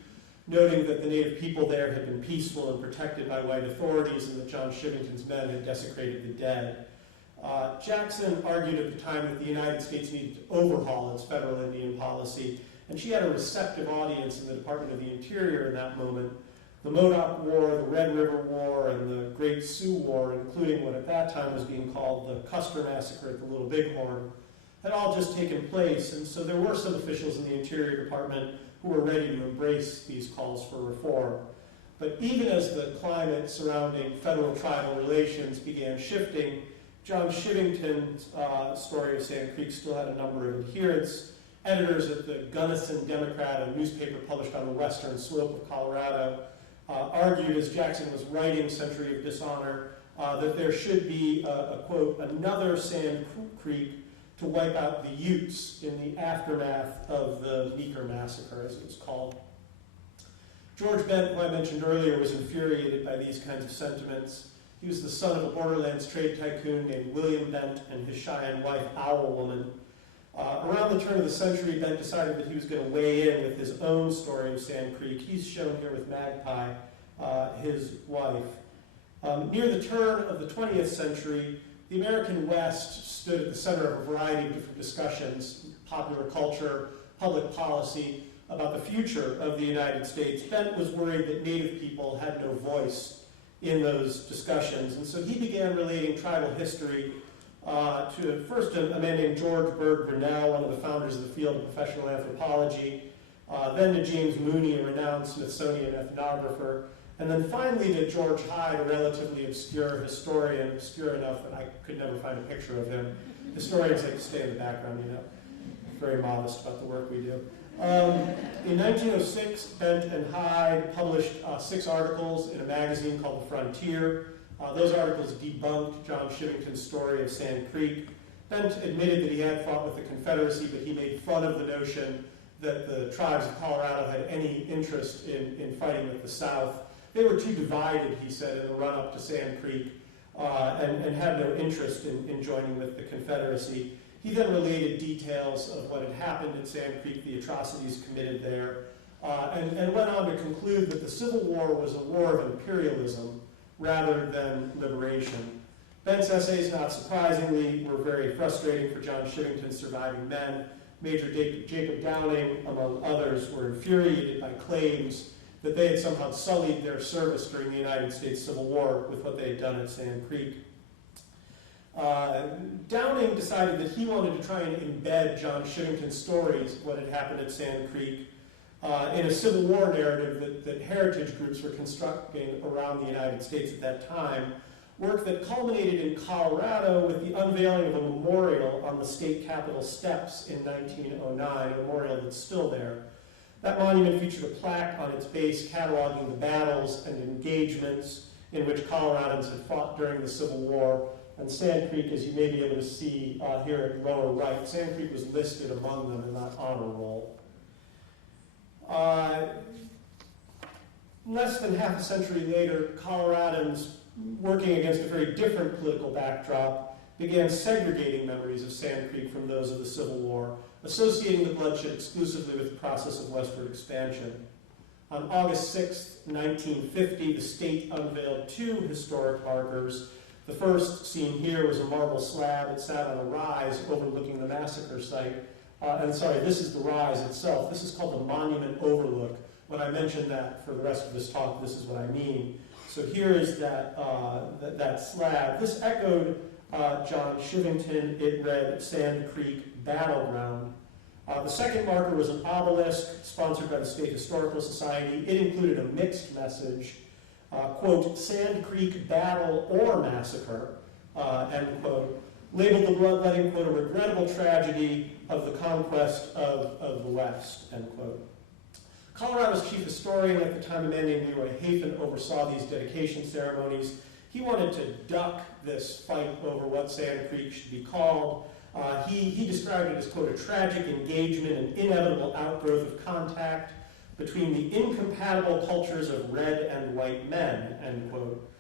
noting that the native people there had been peaceful and protected by white authorities, and that John Shivington's men had desecrated the dead. Jackson argued at the time that the United States needed to overhaul its federal Indian policy, and she had a receptive audience in the Department of the Interior in that moment. The Modoc War, the Red River War, and the Great Sioux War, including what at that time was being called the Custer Massacre at the Little Bighorn, had all just taken place, and so there were some officials in the Interior Department who were ready to embrace these calls for reform. But even as the climate surrounding federal-tribal relations began shifting, John Shivington's story of Sand Creek still had a number of adherents. Editors at the Gunnison Democrat, a newspaper published on the western slope of Colorado, argued as Jackson was writing Century of Dishonor that there should be, a quote, another Sand Creek to wipe out the Utes in the aftermath of the Meeker Massacre, as it was called. George Bent, who I mentioned earlier, was infuriated by these kinds of sentiments. He was the son of a borderlands trade tycoon named William Bent and his Cheyenne wife, Owl Woman. Around the turn of the century, Bent decided that he was going to weigh in with his own story of Sand Creek. He's shown here with Magpie, his wife. Near the turn of the 20th century, the American West stood at the center of a variety of different discussions, popular culture, public policy, about the future of the United States. Bent was worried that Native people had no voice in those discussions, and so he began relating tribal history to first a man named George Bird Grinnell, one of the founders of the field of professional anthropology, then to James Mooney, a renowned Smithsonian ethnographer, and then finally to George Hyde, a relatively obscure historian, obscure enough that I could never find a picture of him. Historians like to stay in the background, you know, very modest about the work we do. In 1906, Bent and Hyde published 6 articles in a magazine called The Frontier. Those articles debunked John Shivington's story of Sand Creek. Bent admitted that he had fought with the Confederacy, but he made fun of the notion that the tribes of Colorado had any interest in fighting with the South. They were too divided, he said, in the run-up to Sand Creek, and had no interest in joining with the Confederacy. He then related details of what had happened at Sand Creek, the atrocities committed there. and went on to conclude that the Civil War was a war of imperialism rather than liberation. Bent's essays, not surprisingly, were very frustrating for John Shivington's surviving men. Major Jacob Downing, among others, were infuriated by claims that they had somehow sullied their service during the United States Civil War with what they had done at Sand Creek. Downing decided that he wanted to try and embed John Shivington's stories of what had happened at Sand Creek in a Civil War narrative that heritage groups were constructing around the United States at that time, work that culminated in Colorado with the unveiling of a memorial on the state capitol steps in 1909, a memorial that's still there. That monument featured a plaque on its base cataloging the battles and engagements in which Coloradans had fought during the Civil War. And Sand Creek, as you may be able to see here at the lower right, Sand Creek was listed among them in that honor roll. Less than half a century later, Coloradans, working against a very different political backdrop, began segregating memories of Sand Creek from those of the Civil War, associating the bloodshed exclusively with the process of westward expansion. On August 6, 1950, the state unveiled 2 historic markers. The first, seen here, was a marble slab. It sat on a rise overlooking the massacre site. This is the rise itself. This is called the Monument Overlook. When I mention that for the rest of this talk, this is what I mean. So here is that slab. This echoed John Shivington. It read Sand Creek Battleground. The second marker was an obelisk sponsored by the State Historical Society. It included a mixed message, quote, Sand Creek Battle or Massacre, end quote, labeled the bloodletting, quote, a regrettable tragedy of the conquest of the West, end quote. Colorado's chief historian at the time, a man named Leroy Hafen, oversaw these dedication ceremonies. He wanted to duck this fight over what Sand Creek should be called. He described it as, quote, a tragic engagement and inevitable outgrowth of contact between the incompatible cultures of red and white men, end quote.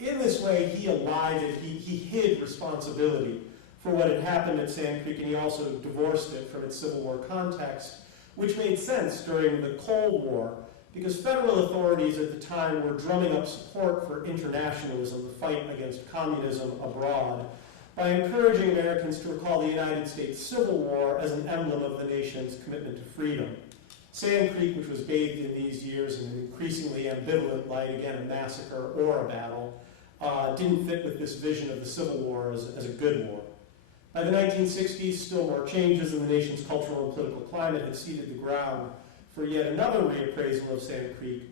In this way, he elided, he hid responsibility for what had happened at Sand Creek, and he also divorced it from its Civil War context, which made sense during the Cold War, because federal authorities at the time were drumming up support for internationalism, the fight against communism abroad, by encouraging Americans to recall the United States Civil War as an emblem of the nation's commitment to freedom. Sand Creek, which was bathed in these years in an increasingly ambivalent light, again, a massacre or a battle, didn't fit with this vision of the Civil War as a good war. By the 1960s, still more changes in the nation's cultural and political climate had seeded the ground for yet another reappraisal of Sand Creek.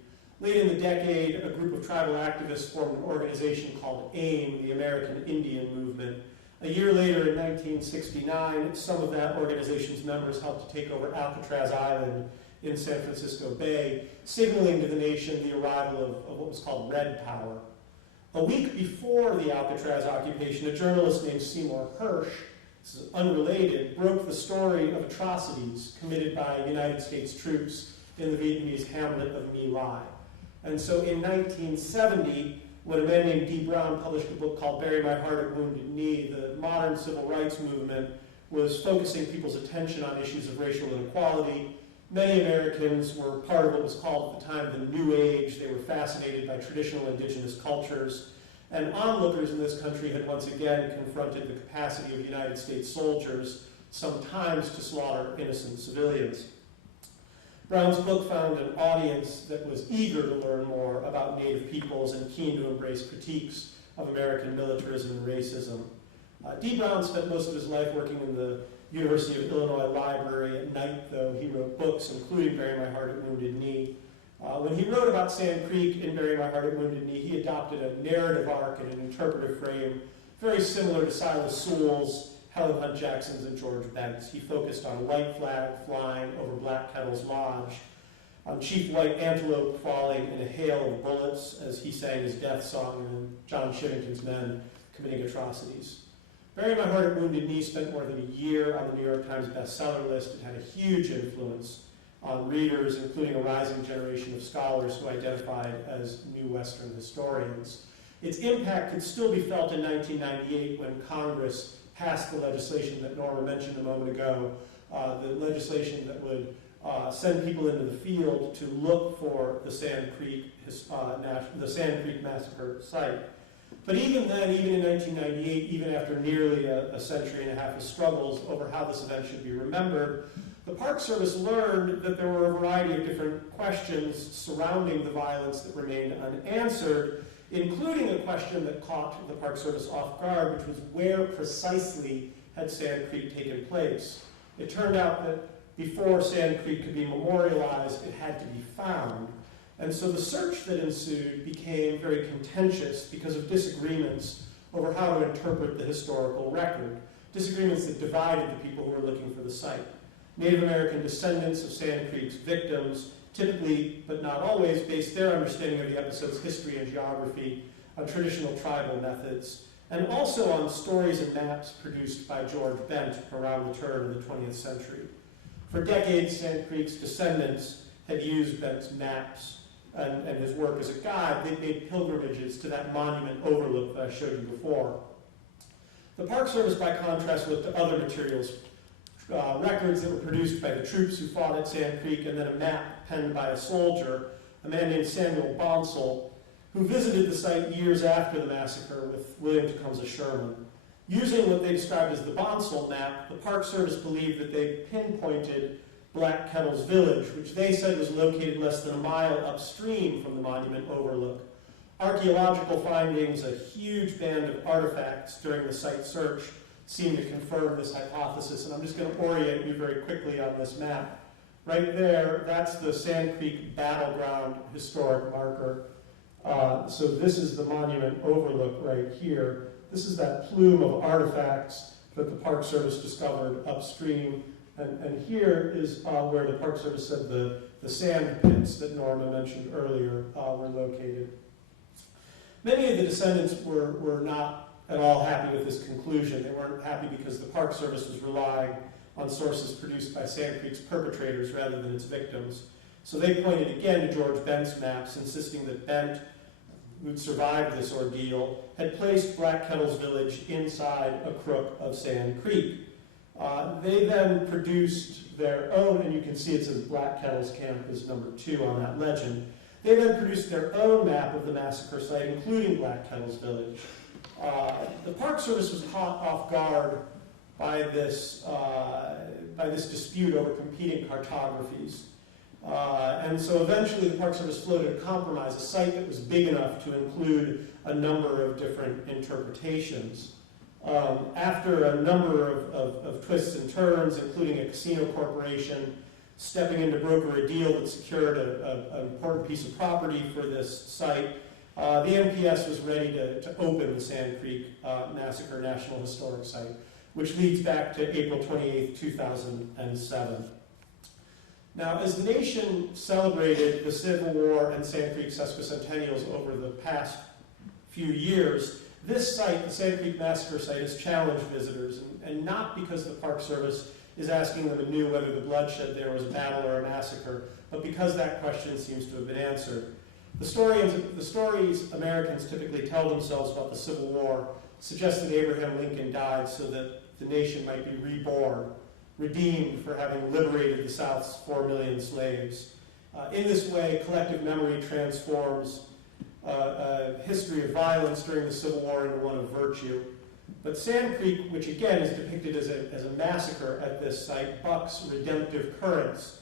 Late in the decade, a group of tribal activists formed an organization called AIM, the American Indian Movement. A year later, in 1969, some of that organization's members helped to take over Alcatraz Island in San Francisco Bay, signaling to the nation the arrival of what was called Red Power. A week before the Alcatraz occupation, a journalist named Seymour Hersh, this is unrelated, broke the story of atrocities committed by United States troops in the Vietnamese hamlet of My Lai. And so in 1970, when a man named Dee Brown published a book called Bury My Heart at Wounded Knee, the modern civil rights movement was focusing people's attention on issues of racial inequality. Many Americans were part of what was called at the time the New Age. They were fascinated by traditional indigenous cultures. And onlookers in this country had once again confronted the capacity of United States soldiers, sometimes to slaughter innocent civilians. Brown's book found an audience that was eager to learn more about Native peoples and keen to embrace critiques of American militarism and racism. Dee Brown spent most of his life working in the University of Illinois Library. At night, though, he wrote books, including Bury My Heart at Wounded Knee. When he wrote about Sand Creek in Bury My Heart at Wounded Knee, he adopted a narrative arc and an interpretive frame very similar to Silas Sewell's, Helen Hunt Jackson's, and George Bent's. He focused on white flag flying over Black Kettle's Lodge, on Chief White Antelope falling in a hail of bullets as he sang his death song, and John Shivington's men committing atrocities. Bury My Heart at Wounded Knee spent more than a year on the New York Times bestseller list. It had a huge influence on readers, including a rising generation of scholars who identified as New Western historians. Its impact could still be felt in 1998 when Congress passed the legislation that Norma mentioned a moment ago, the legislation that would send people into the field to look for the Sand Creek Massacre site. But even then, even in 1998, even after nearly a century and a half of struggles over how this event should be remembered, the Park Service learned that there were a variety of different questions surrounding the violence that remained unanswered, including a question that caught the Park Service off guard, which was where precisely had Sand Creek taken place. It turned out that before Sand Creek could be memorialized, it had to be found. And so the search that ensued became very contentious because of disagreements over how to interpret the historical record, disagreements that divided the people who were looking for the site. Native American descendants of Sand Creek's victims typically, but not always, based their understanding of the episode's history and geography on traditional tribal methods, and also on stories and maps produced by George Bent around the turn of the 20th century. For decades, Sand Creek's descendants had used Bent's maps and his work as a guide. They made pilgrimages to that monument overlook that I showed you before. The Park Service, by contrast, looked to other materials, records that were produced by the troops who fought at Sand Creek, and then a map penned by a soldier, a man named Samuel Bonsall, who visited the site years after the massacre with William Tecumseh Sherman. Using what they described as the Bonsall map, the Park Service believed that they pinpointed Black Kettle's village, which they said was located less than a mile upstream from the monument overlook. Archaeological findings, a huge band of artifacts during the site search, seem to confirm this hypothesis, and I'm just going to orient you very quickly on this map. Right there, that's the Sand Creek Battleground historic marker. So this is the monument overlook right here. This is that plume of artifacts that the Park Service discovered upstream. And here is where the Park Service said the sand pits that Norma mentioned earlier were located. Many of the descendants were not at all happy with this conclusion. They weren't happy because the Park Service was relying on sources produced by Sand Creek's perpetrators rather than its victims. So they pointed again to George Bent's maps, insisting that Bent, who'd survived this ordeal, had placed Black Kettle's village inside a crook of Sand Creek. They then produced their own, and you can see it says Black Kettle's camp is number 2 on that legend. They then produced their own map of the massacre site, including Black Kettle's village. The Park Service was caught off guard by this dispute over competing cartographies. And so eventually the Park Service floated a compromise, a site that was big enough to include a number of different interpretations. After a number of twists and turns, including a casino corporation stepping in to broker a deal that secured an important piece of property for this site, the NPS was ready to open the Sand Creek Massacre National Historic Site, which leads back to April 28, 2007. Now, as the nation celebrated the Civil War and Sand Creek sesquicentennials over the past few years, this site, the Sand Creek Massacre Site, has challenged visitors, and not because the Park Service is asking them anew whether the bloodshed there was a battle or a massacre, but because that question seems to have been answered. The stories Americans typically tell themselves about the Civil War suggest that Abraham Lincoln died so that the nation might be reborn, redeemed for having liberated the South's 4 million slaves. In this way, collective memory transforms a history of violence during the Civil War into one of virtue. But Sand Creek, which again is depicted as a massacre at this site, bucks redemptive currents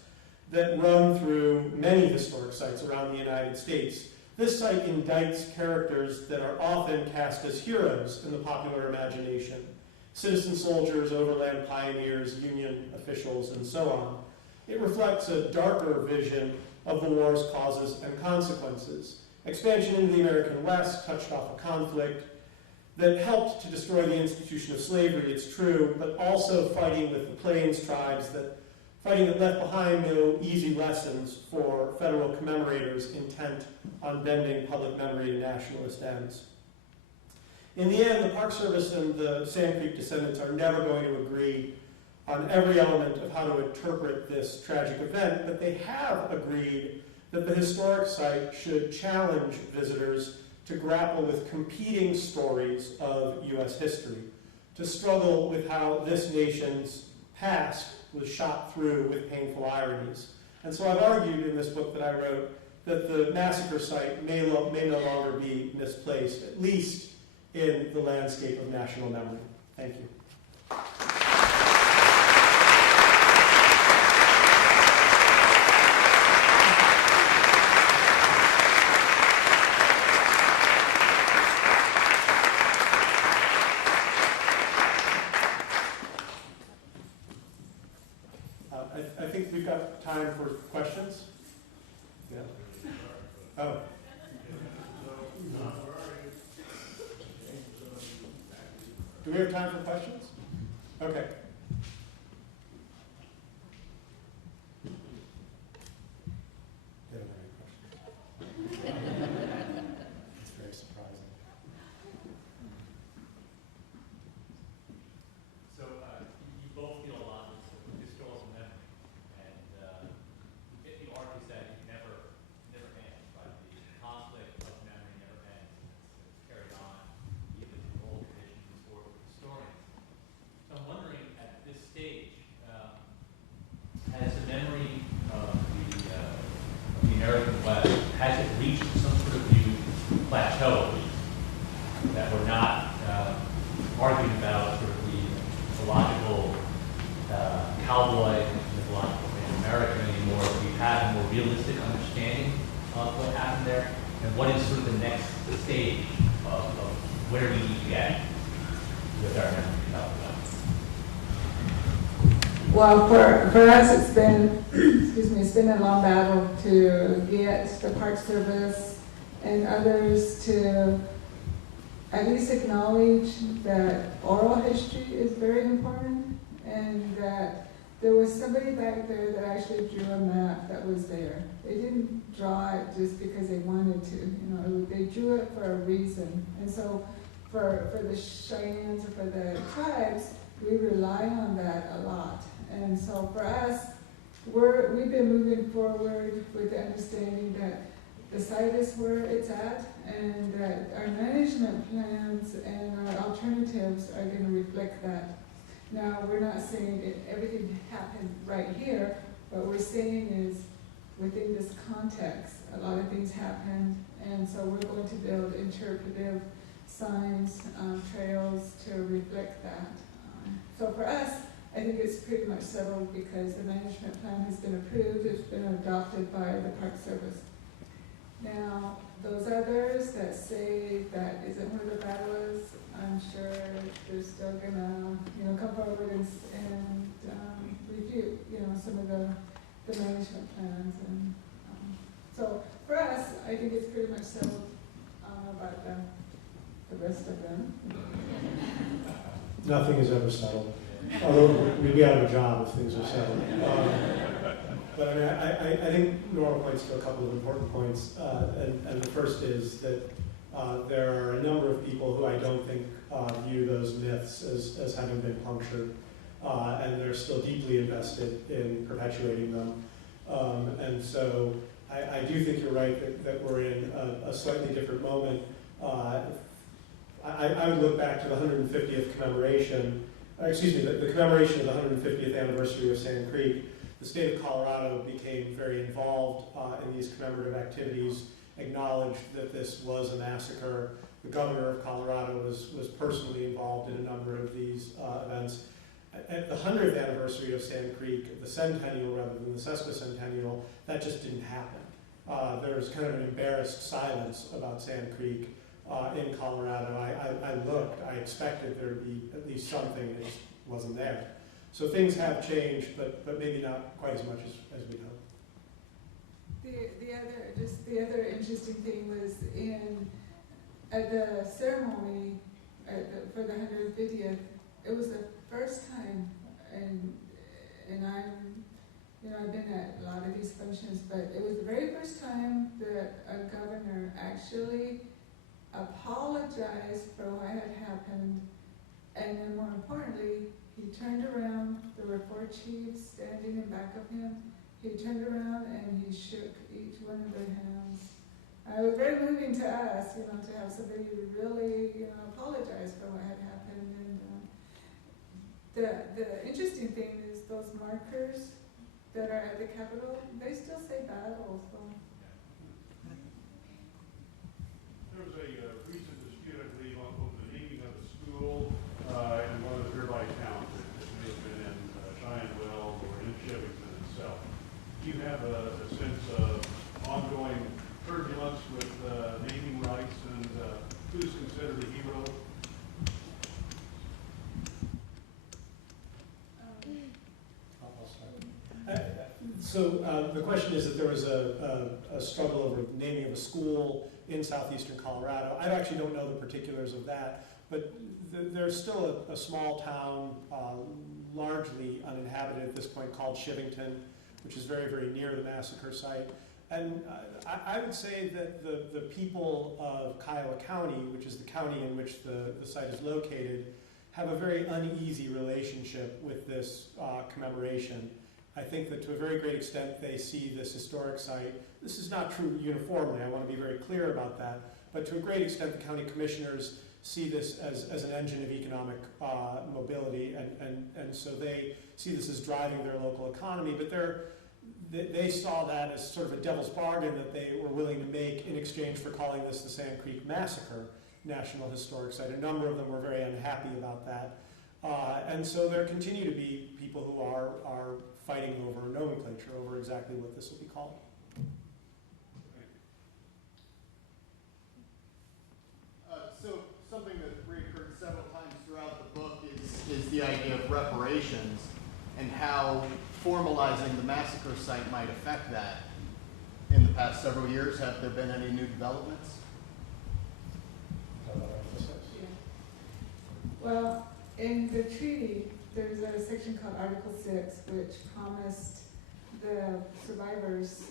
that run through many historic sites around the United States. This site indicts characters that are often cast as heroes in the popular imagination: citizen soldiers, overland pioneers, Union officials, and so on. It reflects a darker vision of the war's causes and consequences. Expansion into the American West touched off a conflict that helped to destroy the institution of slavery, it's true, but also fighting with the Plains tribes, fighting that left behind no easy lessons for federal commemorators intent on bending public memory to nationalist ends. In the end, the Park Service and the Sand Creek descendants are never going to agree on every element of how to interpret this tragic event, but they have agreed that the historic site should challenge visitors to grapple with competing stories of U.S. history, to struggle with how this nation's past was shot through with painful ironies. And so I've argued in this book that I wrote that the massacre site may no longer be misplaced, at least in the landscape of national memory. Thank you. I think we've got time for questions. Yeah. Oh. Do we have time for questions? Okay. It's very surprising. So you both feel a lot of historical memory, and the art is that it never ends, right? The conflict of memory never ends. It's carried on even through old traditions or historians. So I'm wondering, at this stage, has the memory of the American West, has it reached some sort of new plateau that we're not arguing about sort of the mythological cowboy, mythological Native American anymore? We have a more realistic understanding of what happened there, and what is sort of the next stage of where we need to get with our memory about that? Well, for us, it's been, it's been a long battle to get the Park Service and others to at least acknowledge that oral history is very important, and that there was somebody back there that actually drew a map that was there. They didn't draw it just because they wanted to, they drew it for a reason. And so for the Cheyennes or for the tribes, we rely on that a lot. And so for us, we've been moving forward with the understanding that the site is where it's at, and that our management plans and our alternatives are going to reflect that. Now, we're not saying everything happened right here. What we're saying is, within this context, a lot of things happened, and so we're going to build interpretive signs, trails to reflect that. So for us, I think it's pretty much settled because the management plan has been approved. It's been adopted by the Park Service. Now, those others that say that isn't where the battle is, I'm sure they're still gonna, come forward and review, some of the management plans. And so for us, I think it's pretty much settled. I don't know about the rest of them. Nothing is ever settled. Although we'd be out of a job if things are settled. But I mean, I think Norma points to a couple of important points, and the first is that there are a number of people who I don't think view those myths as having been punctured, and they're still deeply invested in perpetuating them. And so I do think you're right that we're in a slightly different moment. I would look back to the 150th commemoration, the commemoration of the 150th anniversary of Sand Creek. The state of Colorado became very involved in these commemorative activities, acknowledged that this was a massacre. The governor of Colorado was personally involved in a number of these events. At the 100th anniversary of Sand Creek, the centennial rather than the sesquicentennial, that just didn't happen. There was kind of an embarrassed silence about Sand Creek in Colorado. I looked, I expected there to be at least something, it just wasn't there. So things have changed, but maybe not quite as much as we'd hoped. The other interesting thing was at the ceremony for the 150th, it was the first time, and I've been at a lot of these functions, but it was the very first time that a governor actually apologized for what had happened, and then more importantly, he turned around. There were 4 chiefs standing in back of him. He turned around and he shook each one of their hands. It was very moving to us, to have somebody really, apologize for what had happened. And the interesting thing is those markers that are at the Capitol, they still say battle, so. There was a recent dispute, I believe, over the naming of the school in one of the nearby towns. It may have been in Cheyenne or in Chevington itself. Do you have a sense of ongoing turbulence with naming rights and who's considered a hero? So the question is that there was a struggle over naming of a school in southeastern Colorado. I actually don't know the particulars of that, but there's still a small town, largely uninhabited at this point, called Chivington, which is very, very near the massacre site. And I would say that the people of Kiowa County, which is the county in which the site is located, have a very uneasy relationship with this commemoration. I think that to a very great extent they see this historic site. This is not true uniformly, I want to be very clear about that, but to a great extent the county commissioners see this as an engine of economic mobility, and so they see this as driving their local economy, but they saw that as sort of a devil's bargain that they were willing to make in exchange for calling this the Sand Creek Massacre National Historic Site. A number of them were very unhappy about that. And so there continue to be people who are fighting over nomenclature, over exactly what this will be called. So something that reoccurred several times throughout the book is the idea of reparations and how formalizing the massacre site might affect that. In the past several years, have there been any new developments? Well, in the treaty, there's a section called Article 6, which promised the survivors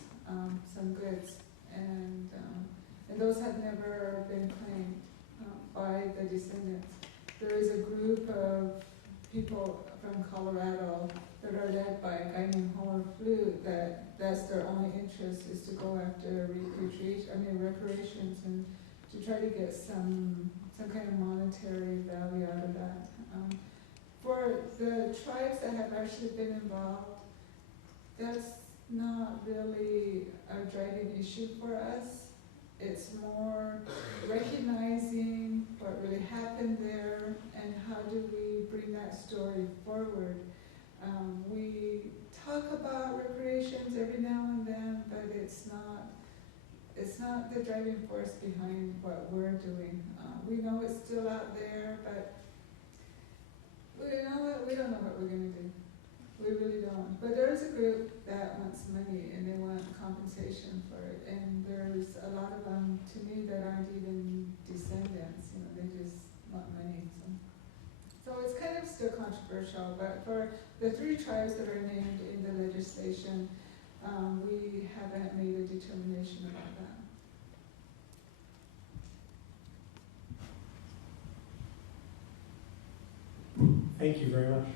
some goods, and those have never been claimed by the descendants. There is a group of people from Colorado that are led by a guy named Howard Flute that's their only interest is to go after reparations and to try to get some kind of monetary value out of that. For the tribes that have actually been involved, that's not really a driving issue for us. It's more recognizing what really happened there and how do we bring that story forward. We talk about reparations every now and then, but it's not the driving force behind what we're doing. We know it's still out there, but we don't know what we're going to do. We really don't. But there is a group that wants money and they want compensation for it. And there's a lot of them, to me, that aren't even descendants. They just want money. So it's kind of still controversial. But for the 3 tribes that are named in the legislation, we haven't made a determination about that. Thank you very much.